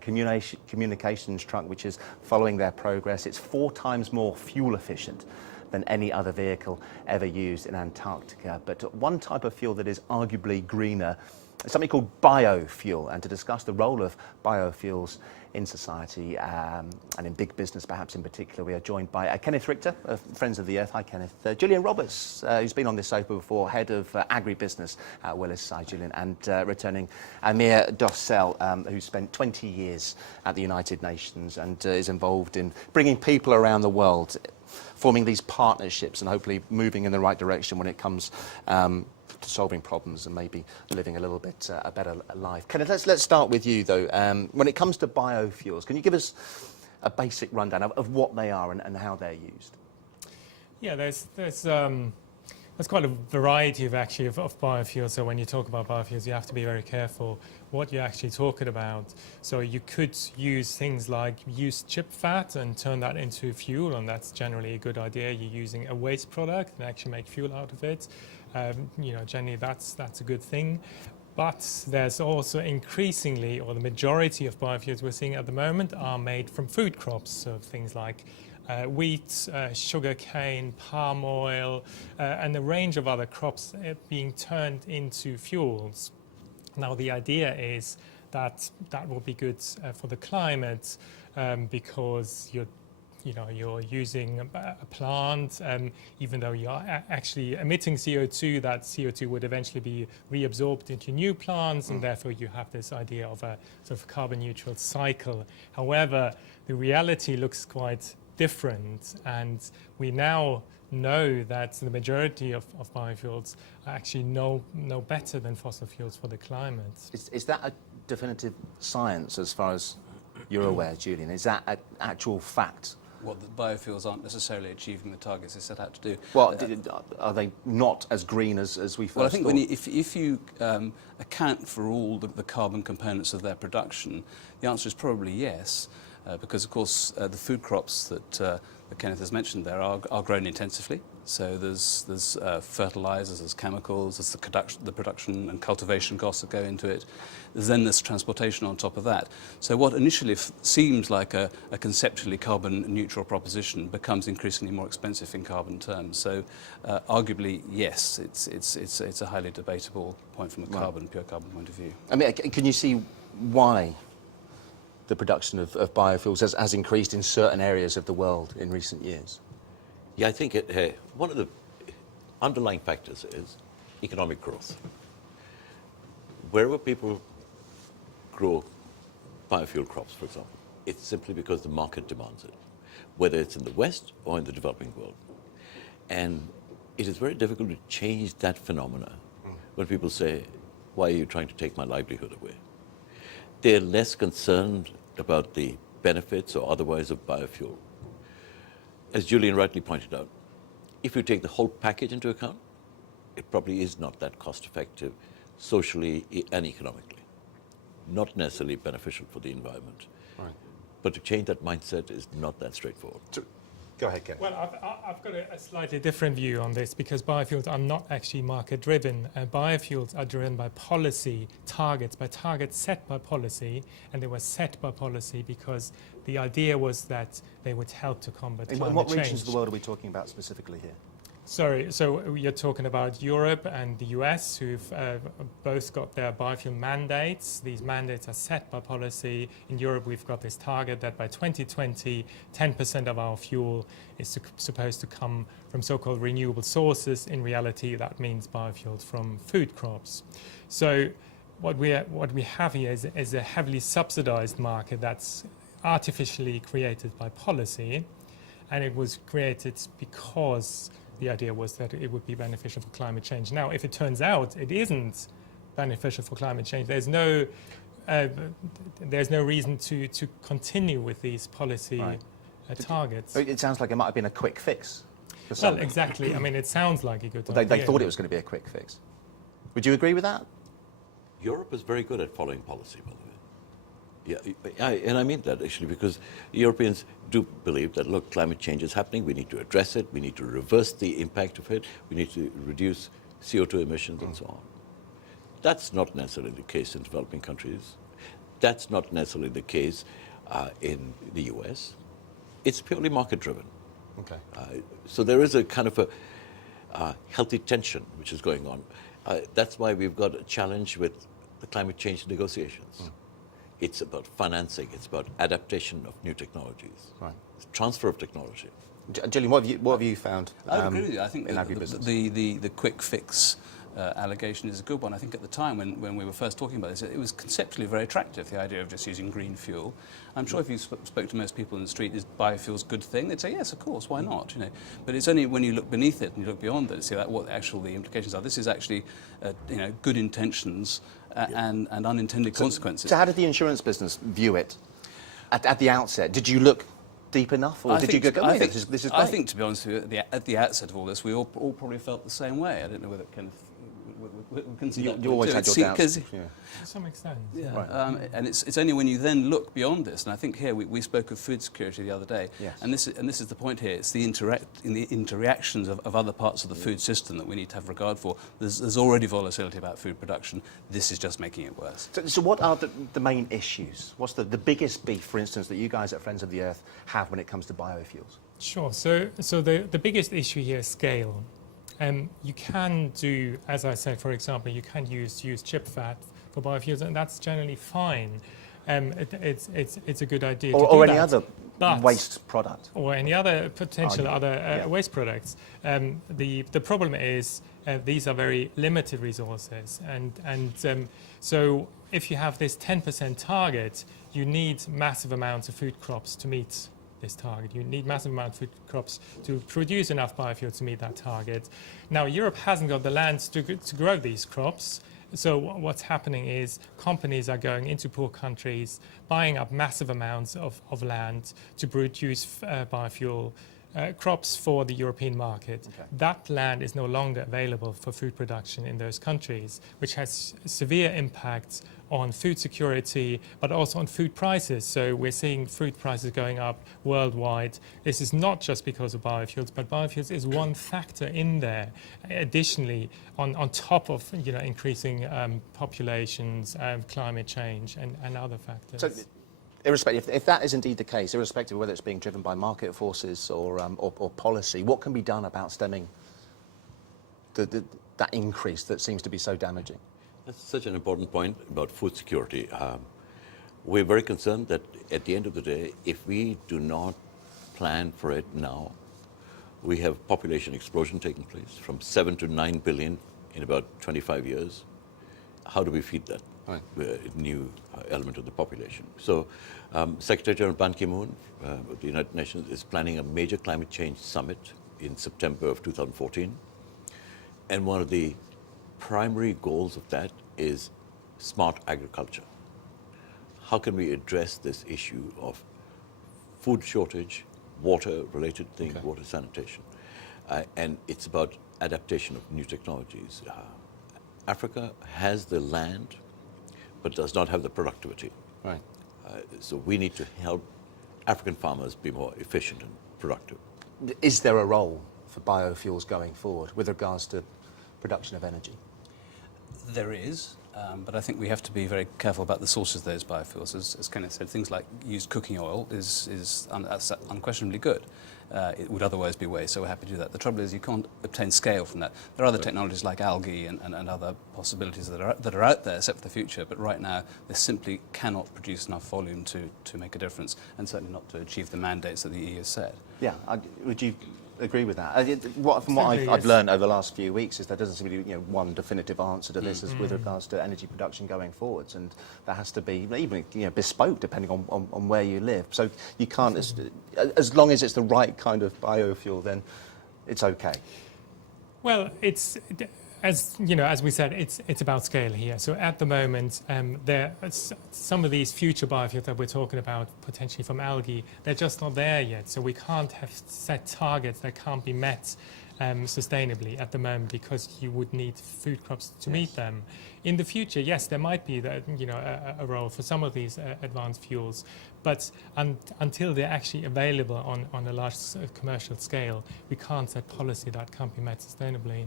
communications truck, which is following their progress. It's 4 times more fuel efficient than any other vehicle ever used in Antarctica. But one type of fuel that is arguably greener is something called biofuel. And to discuss the role of biofuels in society and in big business, perhaps in particular, we are joined by Kenneth Richter of Friends of the Earth. Hi, Kenneth. Julian Roberts, who's been on this sofa before, head of agribusiness at Willis. Hi, Julian. And returning Amir Dossel, who spent 20 years at the United Nations and is involved in bringing people around the world, forming these partnerships and hopefully moving in the right direction when it comes to solving problems and maybe living a little bit a better life. Kenneth, let's start with you though. When it comes to biofuels, can you give us a basic rundown of what they are and how they're used? Yeah, there's quite a variety of biofuels. So when you talk about biofuels, you have to be very careful what you're actually talking about. So you could use things like used chip fat and turn that into fuel, and that's generally a good idea. You're using a waste product and actually make fuel out of it. Generally that's a good thing. But there's also increasingly, or the majority of biofuels we're seeing at the moment are made from food crops, so things like wheat, sugar cane, palm oil, and a range of other crops being turned into fuels. Now the idea is that that will be good for the climate because you're using a plant, even though you are actually emitting CO2, that CO2 would eventually be reabsorbed into new plants, and therefore you have this idea of a sort of carbon neutral cycle. However, the reality looks quite different, and we now know that the majority of biofuels are actually no better than fossil fuels for the climate. Is that a definitive science as far as you're aware, Julian? Is that an actual fact? What, the biofuels aren't necessarily achieving the targets they set out to do. Well, are they not as green as we first thought? Well, I think if you account for all the carbon components of their production, the answer is probably yes, because, of course, the food crops that Kenneth has mentioned there are grown intensively. So there's fertilizers, there's chemicals, there's the production and cultivation costs that go into it. There's then this transportation on top of that. So what initially seems like a conceptually carbon neutral proposition becomes increasingly more expensive in carbon terms. So arguably, yes, it's a highly debatable point from a pure carbon point of view. I mean, can you see why the production of biofuels has increased in certain areas of the world in recent years? Yeah, I think one of the underlying factors is economic growth. Wherever people grow biofuel crops, for example, it's simply because the market demands it, whether it's in the West or in the developing world. And it is very difficult to change that phenomena when people say, why are you trying to take my livelihood away? They're less concerned about the benefits or otherwise of biofuel. As Julian rightly pointed out, if you take the whole package into account, it probably is not that cost effective socially and economically. Not necessarily beneficial for the environment. Right. But to change that mindset is not that straightforward. Go ahead, Ken. Well, I've got a slightly different view on this because biofuels are not actually market driven. Biofuels are driven by policy targets, by targets set by policy, and they were set by policy because the idea was that they would help to combat climate change. In what regions of the world are we talking about specifically here? Sorry, so you're talking about Europe and the US, who've both got their biofuel mandates. These mandates are set by policy. In Europe, we've got this target that by 2020, 10% of our fuel is supposed to come from so-called renewable sources. In reality, that means biofuels from food crops. So what we have here is a heavily subsidized market that's artificially created by policy, and it was created because the idea was that it would be beneficial for climate change. Now, if it turns out it isn't beneficial for climate change, there's no there's no reason to continue with these policy targets. It sounds like it might have been a quick fix. Well, exactly. I mean, it sounds like a good idea. They thought it was going to be a quick fix. Would you agree with that? Europe is very good at following policy, by the way. Yeah, and I mean that actually, because Europeans do believe that, look, climate change is happening, we need to address it, we need to reverse the impact of it, we need to reduce CO2 emissions and so on. That's not necessarily the case in developing countries. That's not necessarily the case in the US. It's purely market-driven. Okay. So there is a kind of a healthy tension which is going on. That's why we've got a challenge with the climate change negotiations. It's about financing. It's about adaptation of new technologies. Right. It's transfer of technology. Gillian, what have you found? I agree with you. I think in agribusiness, the quick fix allegation is a good one. I think at the time when we were first talking about this, it was conceptually very attractive, the idea of just using green fuel. I'm sure if you spoke to most people in the street, is biofuels a good thing? They'd say, yes, of course, why not? You know, but it's only when you look beneath it and you look beyond it to see what actual the implications are. This is actually, good intentions and unintended consequences. So how did the insurance business view it at the outset? Did you look deep enough, or did you go, this is great? I think, to be honest with you, at the outset of all this, we all probably felt the same way. I don't know whether Kenneth... You always had your doubts. To some extent. Yeah. Right. And it's only when you then look beyond this, and I think here we spoke of food security the other day, and this is the point here. It's the interactions of other parts of the food system that we need to have regard for. There's already volatility about food production. This is just making it worse. So what are the main issues? What's the biggest beef, for instance, that you guys at Friends of the Earth have when it comes to biofuels? Sure. So the biggest issue here is scale. You can do, as I said, for example, you can use chip fat for biofuels, and that's generally fine. It's a good idea to do or any that. other waste product. Or any other potential waste products. The problem is these are very limited resources, and so if you have this 10% target, you need massive amounts of food crops to meet this target. You need massive amount of food crops to produce enough biofuels to meet that target. Now, Europe hasn't got the land to grow these crops, so what's happening is companies are going into poor countries, buying up massive amounts of land to produce biofuel crops for the European market. Okay. That land is no longer available for food production in those countries, which has severe impacts on food security, but also on food prices. So we're seeing food prices going up worldwide. This is not just because of biofuels, but biofuels is one factor in there. Additionally, on top of increasing populations, climate change, and other factors. So, irrespective, if that is indeed the case, irrespective of whether it's being driven by market forces or policy, what can be done about stemming that increase that seems to be so damaging? That's such an important point about food security. We're very concerned that at the end of the day, if we do not plan for it now, we have population explosion taking place from 7 to 9 billion in about 25 years. How do we feed that new element of the population? So Secretary General Ban Ki-moon of the United Nations is planning a major climate change summit in September of 2014. And one of the primary goals of that is smart agriculture. How can we address this issue of food shortage, water-related things, water sanitation? And it's about adaptation of new technologies. Africa has the land, but does not have the productivity. Right. So we need to help African farmers be more efficient and productive. Is there a role for biofuels going forward with regards to production of energy? There is, but I think we have to be very careful about the sources of those biofuels. As Kenneth said, things like used cooking oil is unquestionably good. It would otherwise be waste, so we're happy to do that. The trouble is you can't obtain scale from that. There are other technologies like algae and other possibilities that are out there set for the future, but right now they simply cannot produce enough volume to make a difference, and certainly not to achieve the mandates that the EU has set. Yeah, would you agree with that? From what I've learned over the last few weeks is there doesn't seem to be one definitive answer to this as with regards to energy production going forwards, and that has to be even bespoke depending on where you live. So you can't, as long as it's the right kind of biofuel, then it's okay. Well, as you know, as we said, it's about scale here. So at the moment, some of these future biofuels that we're talking about, potentially from algae, they're just not there yet. So we can't have set targets that can't be met sustainably at the moment, because you would need food crops to meet them. In the future, yes, there might be a role for some of these advanced fuels, but until they're actually available on a large commercial scale, we can't set policy that can't be met sustainably.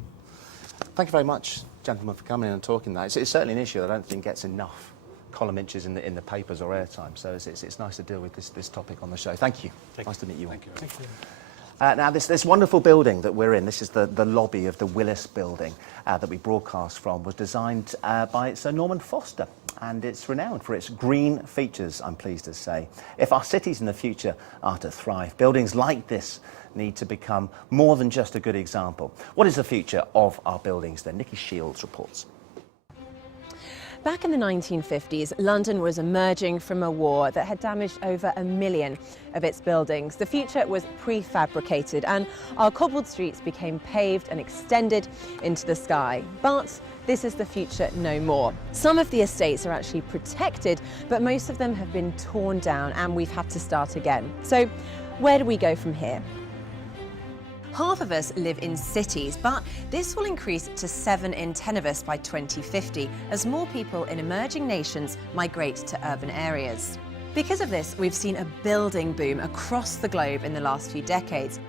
Thank you very much, gentlemen, for coming in and talking that. It's certainly an issue that I don't think gets enough column inches in the papers or airtime, so it's nice to deal with this topic on the show. Thank you. Nice to meet you all. Thank you. Now, this wonderful building that we're in, this is the lobby of the Willis building that we broadcast from, was designed by Sir Norman Foster, and it's renowned for its green features, I'm pleased to say. If our cities in the future are to thrive, buildings like this need to become more than just a good example. What is the future of our buildings then? Nikki Shields reports. Back in the 1950s, London was emerging from a war that had damaged over 1 million of its buildings. The future was prefabricated and our cobbled streets became paved and extended into the sky. But this is the future no more. Some of the estates are actually protected, but most of them have been torn down and we've had to start again. So where do we go from here? Half of us live in cities, but this will increase to 7 in 10 of us by 2050 as more people in emerging nations migrate to urban areas. Because of this, we've seen a building boom across the globe in the last few decades.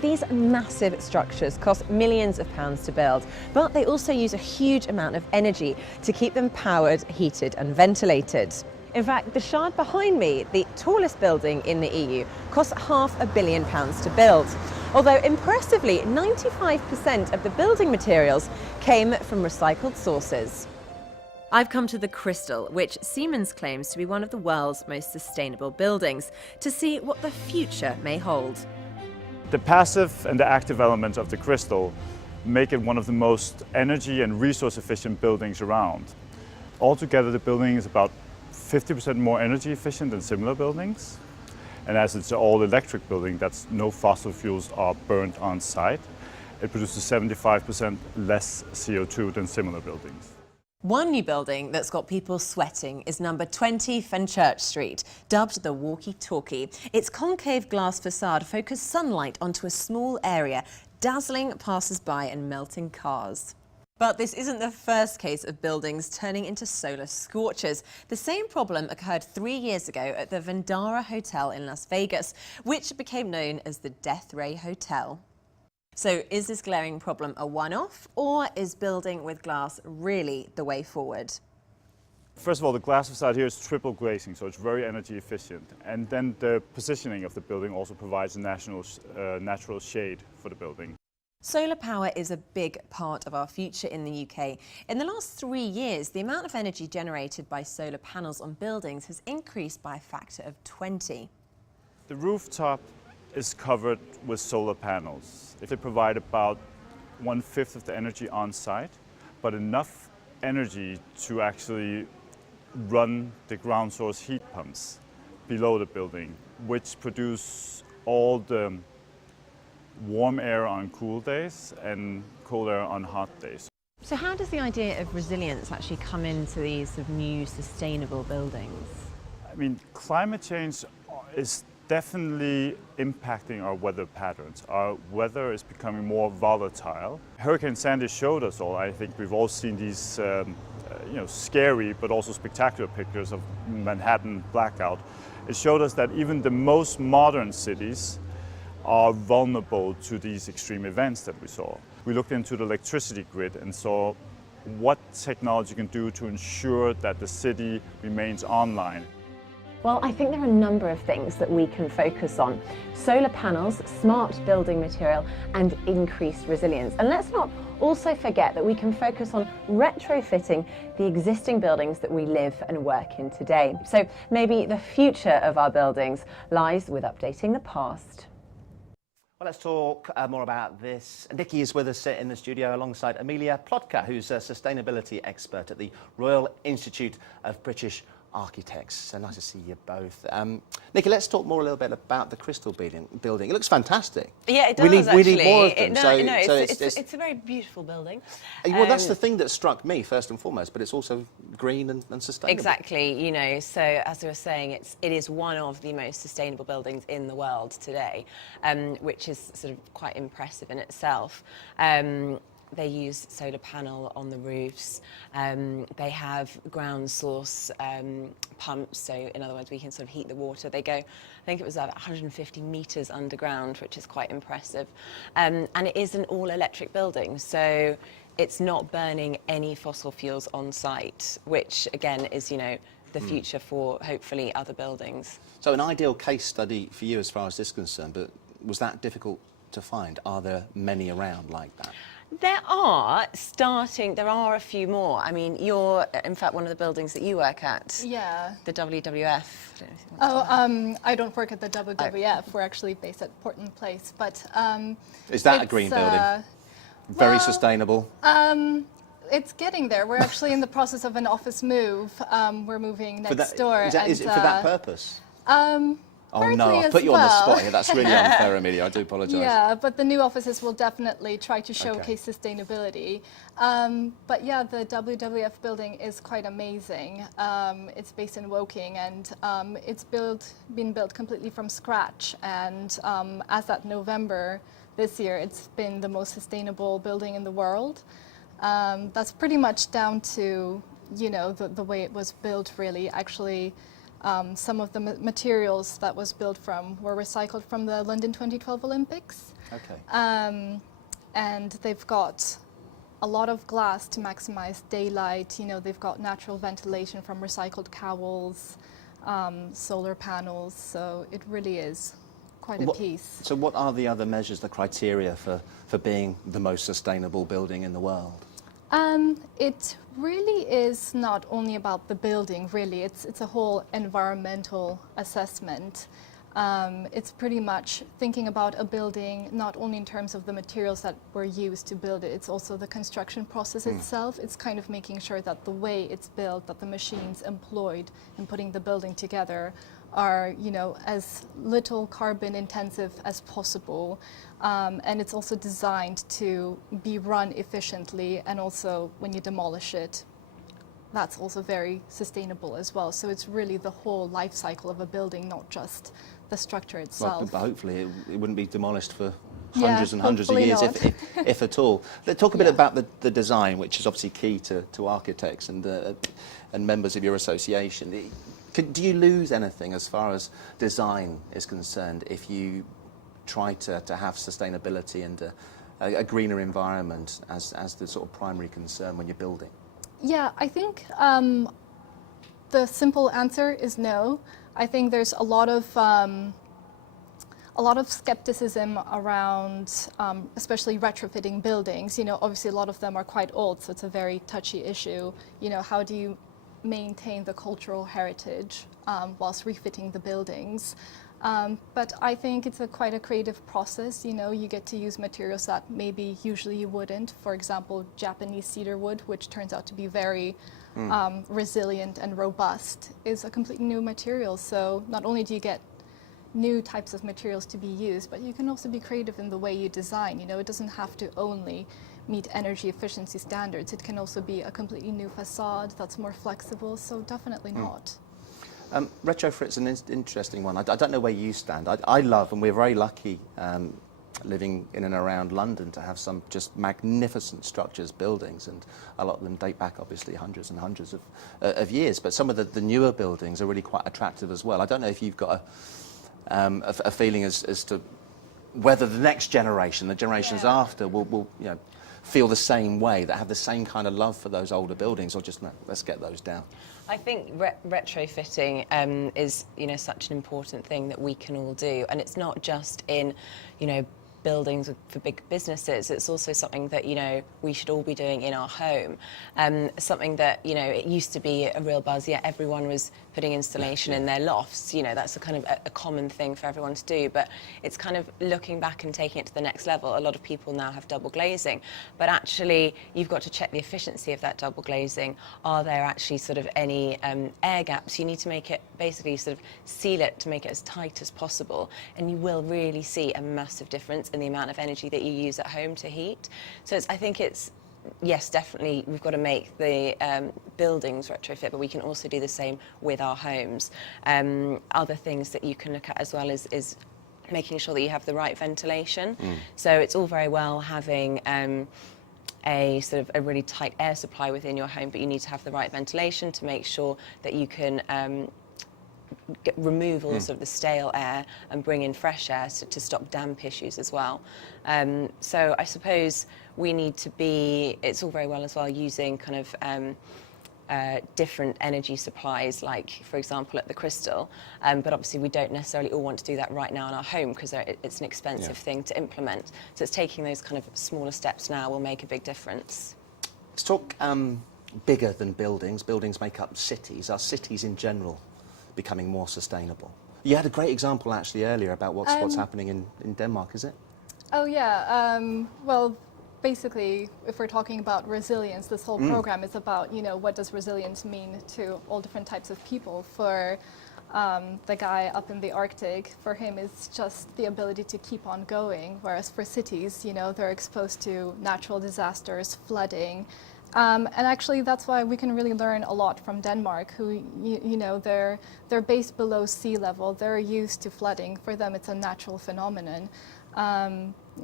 These massive structures cost millions of pounds to build, but they also use a huge amount of energy to keep them powered, heated and ventilated. In fact, the Shard behind me, the tallest building in the EU, cost £500 million to build. Although impressively, 95% of the building materials came from recycled sources. I've come to the Crystal, which Siemens claims to be one of the world's most sustainable buildings, to see what the future may hold. The passive and the active elements of the Crystal make it one of the most energy and resource efficient buildings around. Altogether, the building is about 50% more energy efficient than similar buildings. And as it's an all-electric building, that's no fossil fuels are burned on site, it produces 75% less CO2 than similar buildings. One new building that's got people sweating is number 20 Fenchurch Street, dubbed the walkie-talkie. Its concave glass facade focuses sunlight onto a small area, dazzling passers-by and melting cars. But this isn't the first case of buildings turning into solar scorchers. The same problem occurred 3 years ago at the Vendara Hotel in Las Vegas, which became known as the Death Ray Hotel. So is this glaring problem a one-off, or is building with glass really the way forward? First of all, the glass facade here is triple glazing, so it's very energy efficient. And then the positioning of the building also provides a natural shade for the building. Solar power is a big part of our future in the UK. In the last 3 years, the amount of energy generated by solar panels on buildings has increased by a factor of 20. The rooftop is covered with solar panels. They provide about 1/5 of the energy on site, but enough energy to actually run the ground source heat pumps below the building, which produce all the warm air on cool days and cold air on hot days. So how does the idea of resilience actually come into these sort of new sustainable buildings? I mean, climate change is definitely impacting our weather patterns. Our weather is becoming more volatile. Hurricane Sandy showed us all, I think we've all seen these scary but also spectacular pictures of Manhattan blackout. It showed us that even the most modern cities are vulnerable to these extreme events that we saw. We looked into the electricity grid and saw what technology can do to ensure that the city remains online. Well, I think there are a number of things that we can focus on. Solar panels, smart building material, and increased resilience. And let's not also forget that we can focus on retrofitting the existing buildings that we live and work in today. So maybe the future of our buildings lies with updating the past. Well, let's talk more about this. Nikki is with us in the studio alongside Amelia Plotka, who's a sustainability expert at the Royal Institute of British architects. So nice to see you both. Nikki, let's talk more a little bit about the Crystal building. It looks fantastic. Yeah, it does, we need more of them. It's a very beautiful building. Well, that's the thing that struck me first and foremost, but it's also green and sustainable. Exactly, you know, so as we were saying, it is one of the most sustainable buildings in the world today, which is sort of quite impressive in itself. They use solar panel on the roofs. They have ground source pumps, so in other words, we can sort of heat the water. They go, I think it was about 150 metres underground, which is quite impressive. And it is an all-electric building, so it's not burning any fossil fuels on site, which again is, you know, the future for hopefully other buildings. So an ideal case study for you as far as this is concerned, but was that difficult to find? Are there many around like that? There are a few more. I mean, you're, in fact, one of the buildings that you work at. Yeah. The WWF. I don't work at the WWF. We're actually based at Portland Place, but is that a green building? Very sustainable. It's getting there. We're actually in the process of an office move. We're moving next door. Is it for that purpose? Oh no, I've put you on the spot here. That's really unfair, Amelia. I do apologise. Yeah, but the new offices will definitely try to showcase sustainability. But yeah, the WWF building is quite amazing. It's based in Woking, and it's been built completely from scratch. And as at November this year, it's been the most sustainable building in the world. That's pretty much down to, you know, the way it was built, really. Actually, some of the materials that was built from were recycled from the London 2012 Olympics. Okay. And they've got a lot of glass to maximize daylight. You know, they've got natural ventilation from recycled cowls, solar panels. So it really is quite a piece. So what are the other measures, the criteria for being the most sustainable building in the world? It really is not only about the building, really. It's a whole environmental assessment. It's pretty much thinking about a building not only in terms of the materials that were used to build it, it's also the construction process itself. It's kind of making sure that the way it's built, that the machines employed in putting the building together are, you know, as little carbon intensive as possible. And it's also designed to be run efficiently, and also when you demolish it, that's also very sustainable as well. So it's really the whole life cycle of a building, not just the structure itself. Well, hopefully it wouldn't be demolished for hundreds and hundreds of years, not. if at all. Let's talk a bit about the design, which is obviously key to architects and members of your association. Do you lose anything as far as design is concerned if you try to have sustainability and a greener environment as the sort of primary concern when you're building? Yeah, I think the simple answer is no. I think there's a lot of skepticism around, especially retrofitting buildings. You know, obviously a lot of them are quite old, so it's a very touchy issue. You know, how do you maintain the cultural heritage whilst refitting the buildings? But I think it's quite a creative process. You know, you get to use materials that maybe usually you wouldn't. For example, Japanese cedar wood, which turns out to be very resilient and robust, is a completely new material. So not only do you get new types of materials to be used, but you can also be creative in the way you design. You know, it doesn't have to only meet energy efficiency standards. It can also be a completely new facade that's more flexible. So definitely not. Retrofit's an interesting one. I don't know where you stand. I love, and we're very lucky living in and around London, to have some just magnificent structures, buildings, and a lot of them date back obviously hundreds and hundreds of years, but some of the newer buildings are really quite attractive as well. I don't know if you've got a feeling as to whether the next generation, the generations after, will you know, feel the same way, that have the same kind of love for those older buildings, or just, no, let's get those down. I think retrofitting is, you know, such an important thing that we can all do, and it's not just in, you know, buildings for big businesses. It's also something that, you know, we should all be doing in our home. Something that, you know, it used to be a real buzz. Yeah, everyone was putting insulation in their lofts. You know, that's a kind of a common thing for everyone to do, but it's kind of looking back and taking it to the next level. A lot of people now have double glazing, but actually you've got to check the efficiency of that double glazing. Are there actually sort of any air gaps? You need to make it, basically sort of seal it to make it as tight as possible, and you will really see a massive difference in the amount of energy that you use at home to heat. So I think it's, yes, definitely, we've got to make the buildings retrofit, but we can also do the same with our homes. Other things that you can look at as well is making sure that you have the right ventilation. So it's all very well having a sort of a really tight air supply within your home, but you need to have the right ventilation to make sure that you can remove all sort of the stale air and bring in fresh air to stop damp issues as well. So I suppose we need to be, it's all very well as well using kind of different energy supplies, like for example at the Crystal, but obviously we don't necessarily all want to do that right now in our home because it's an expensive thing to implement. So it's taking those kind of smaller steps now will make a big difference. Let's talk bigger than buildings. Buildings make up cities. Are cities in general becoming more sustainable? You had a great example actually earlier about what's happening in Denmark, is it? Oh yeah, well, basically, if we're talking about resilience, this whole program is about, you know, what does resilience mean to all different types of people. For the guy up in the Arctic, for him it's just the ability to keep on going, whereas for cities, you know, they're exposed to natural disasters, flooding, and actually that's why we can really learn a lot from Denmark, who, you know, they're based below sea level, they're used to flooding, for them it's a natural phenomenon.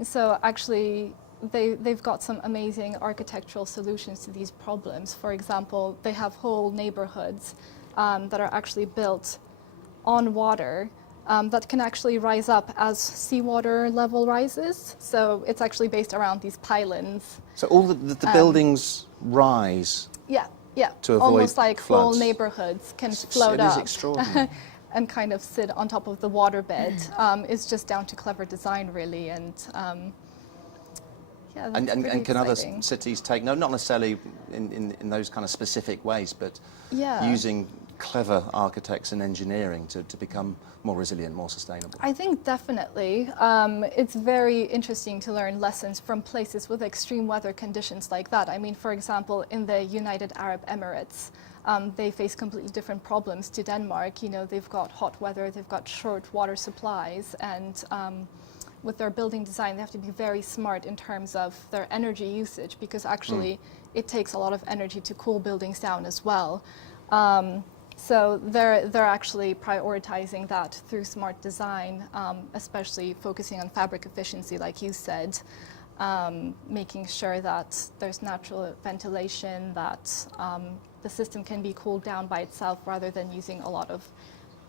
So actually, they've got some amazing architectural solutions to these problems. For example, they have whole neighborhoods that are actually built on water that can actually rise up as seawater level rises. So it's actually based around these pylons. So all the buildings rise. Yeah, to avoid almost like floods. whole neighborhoods can float It up. is extraordinary. And kind of sit on top of the waterbed. It's just down to clever design, really, and yeah, that's And pretty can other exciting. cities take, no, not necessarily in those kind of specific ways, but Yeah. using clever architects and engineering to become more resilient, more sustainable? I think definitely. It's very interesting to learn lessons from places with extreme weather conditions like that. I mean, for example, in the United Arab Emirates, they face completely different problems to Denmark. You know, they've got hot weather, they've got short water supplies, and with their building design, they have to be very smart in terms of their energy usage, because actually it takes a lot of energy to cool buildings down as well. So they're actually prioritizing that through smart design, especially focusing on fabric efficiency, like you said, making sure that there's natural ventilation, that the system can be cooled down by itself rather than using a lot of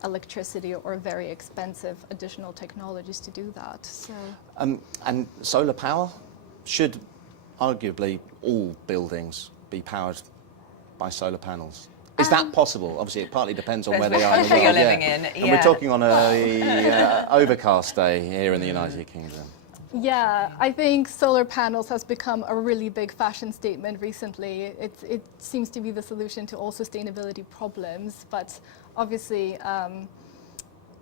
electricity or very expensive additional technologies to do that. So. And solar power? Should arguably all buildings be powered by solar panels? Is that possible? Obviously, it partly depends on where they are in the world. You're living in, And we're talking on a overcast day here in the United Kingdom. Yeah, I think solar panels has become a really big fashion statement recently. It seems to be the solution to all sustainability problems, but obviously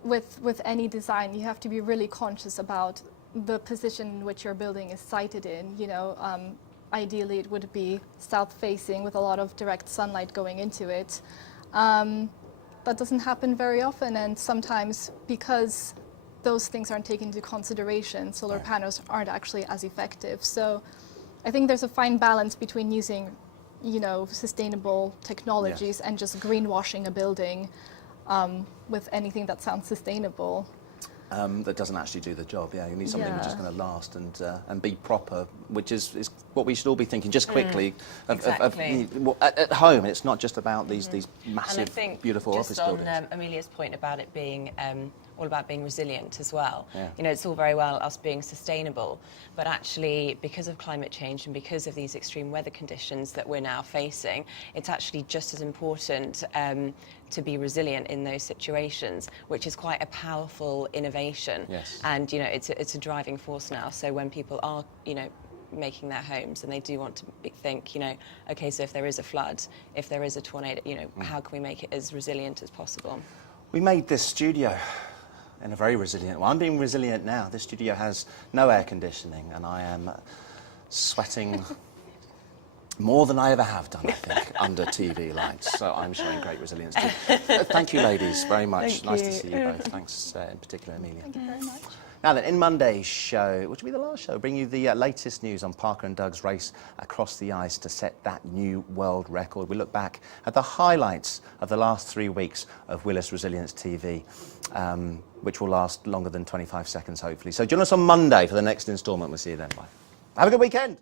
with any design, you have to be really conscious about the position in which your building is sited in. You know, ideally it would be south-facing with a lot of direct sunlight going into it. That doesn't happen very often, and sometimes because those things aren't taken into consideration, solar panels aren't actually as effective. So I think there's a fine balance between using, you know, sustainable technologies and just greenwashing a building with anything that sounds sustainable. That doesn't actually do the job. Yeah, you need something which is going to last and be proper, which is what we should all be thinking. Just quickly, at home, it's not just about these massive, and I think beautiful office buildings. Just on Amelia's point about it being all about being resilient as well. Yeah. You know, it's all very well us being sustainable, but actually, because of climate change and because of these extreme weather conditions that we're now facing, it's actually just as important to be resilient in those situations, which is quite a powerful innovation. Yes. And you know, it's a driving force now. So when people are, you know, making their homes, and they do want to think, you know, okay, so if there is a flood, if there is a tornado, you know, how can we make it as resilient as possible? We made this studio in a very resilient way. I'm being resilient now. This studio has no air conditioning, and I am sweating more than I ever have done, I think, under TV lights. So I'm showing great resilience too. Thank you, ladies, very much. Thank Nice you. to see you both. Thanks, in particular, Amelia. Thank you very much. Now then, in Monday's show, which will be the last show, bring you the latest news on Parker and Doug's race across the ice to set that new world record. We look back at the highlights of the last 3 weeks of Willis Resilience TV, which will last longer than 25 seconds, hopefully. So join us on Monday for the next instalment. We'll see you then. Bye. Have a good weekend.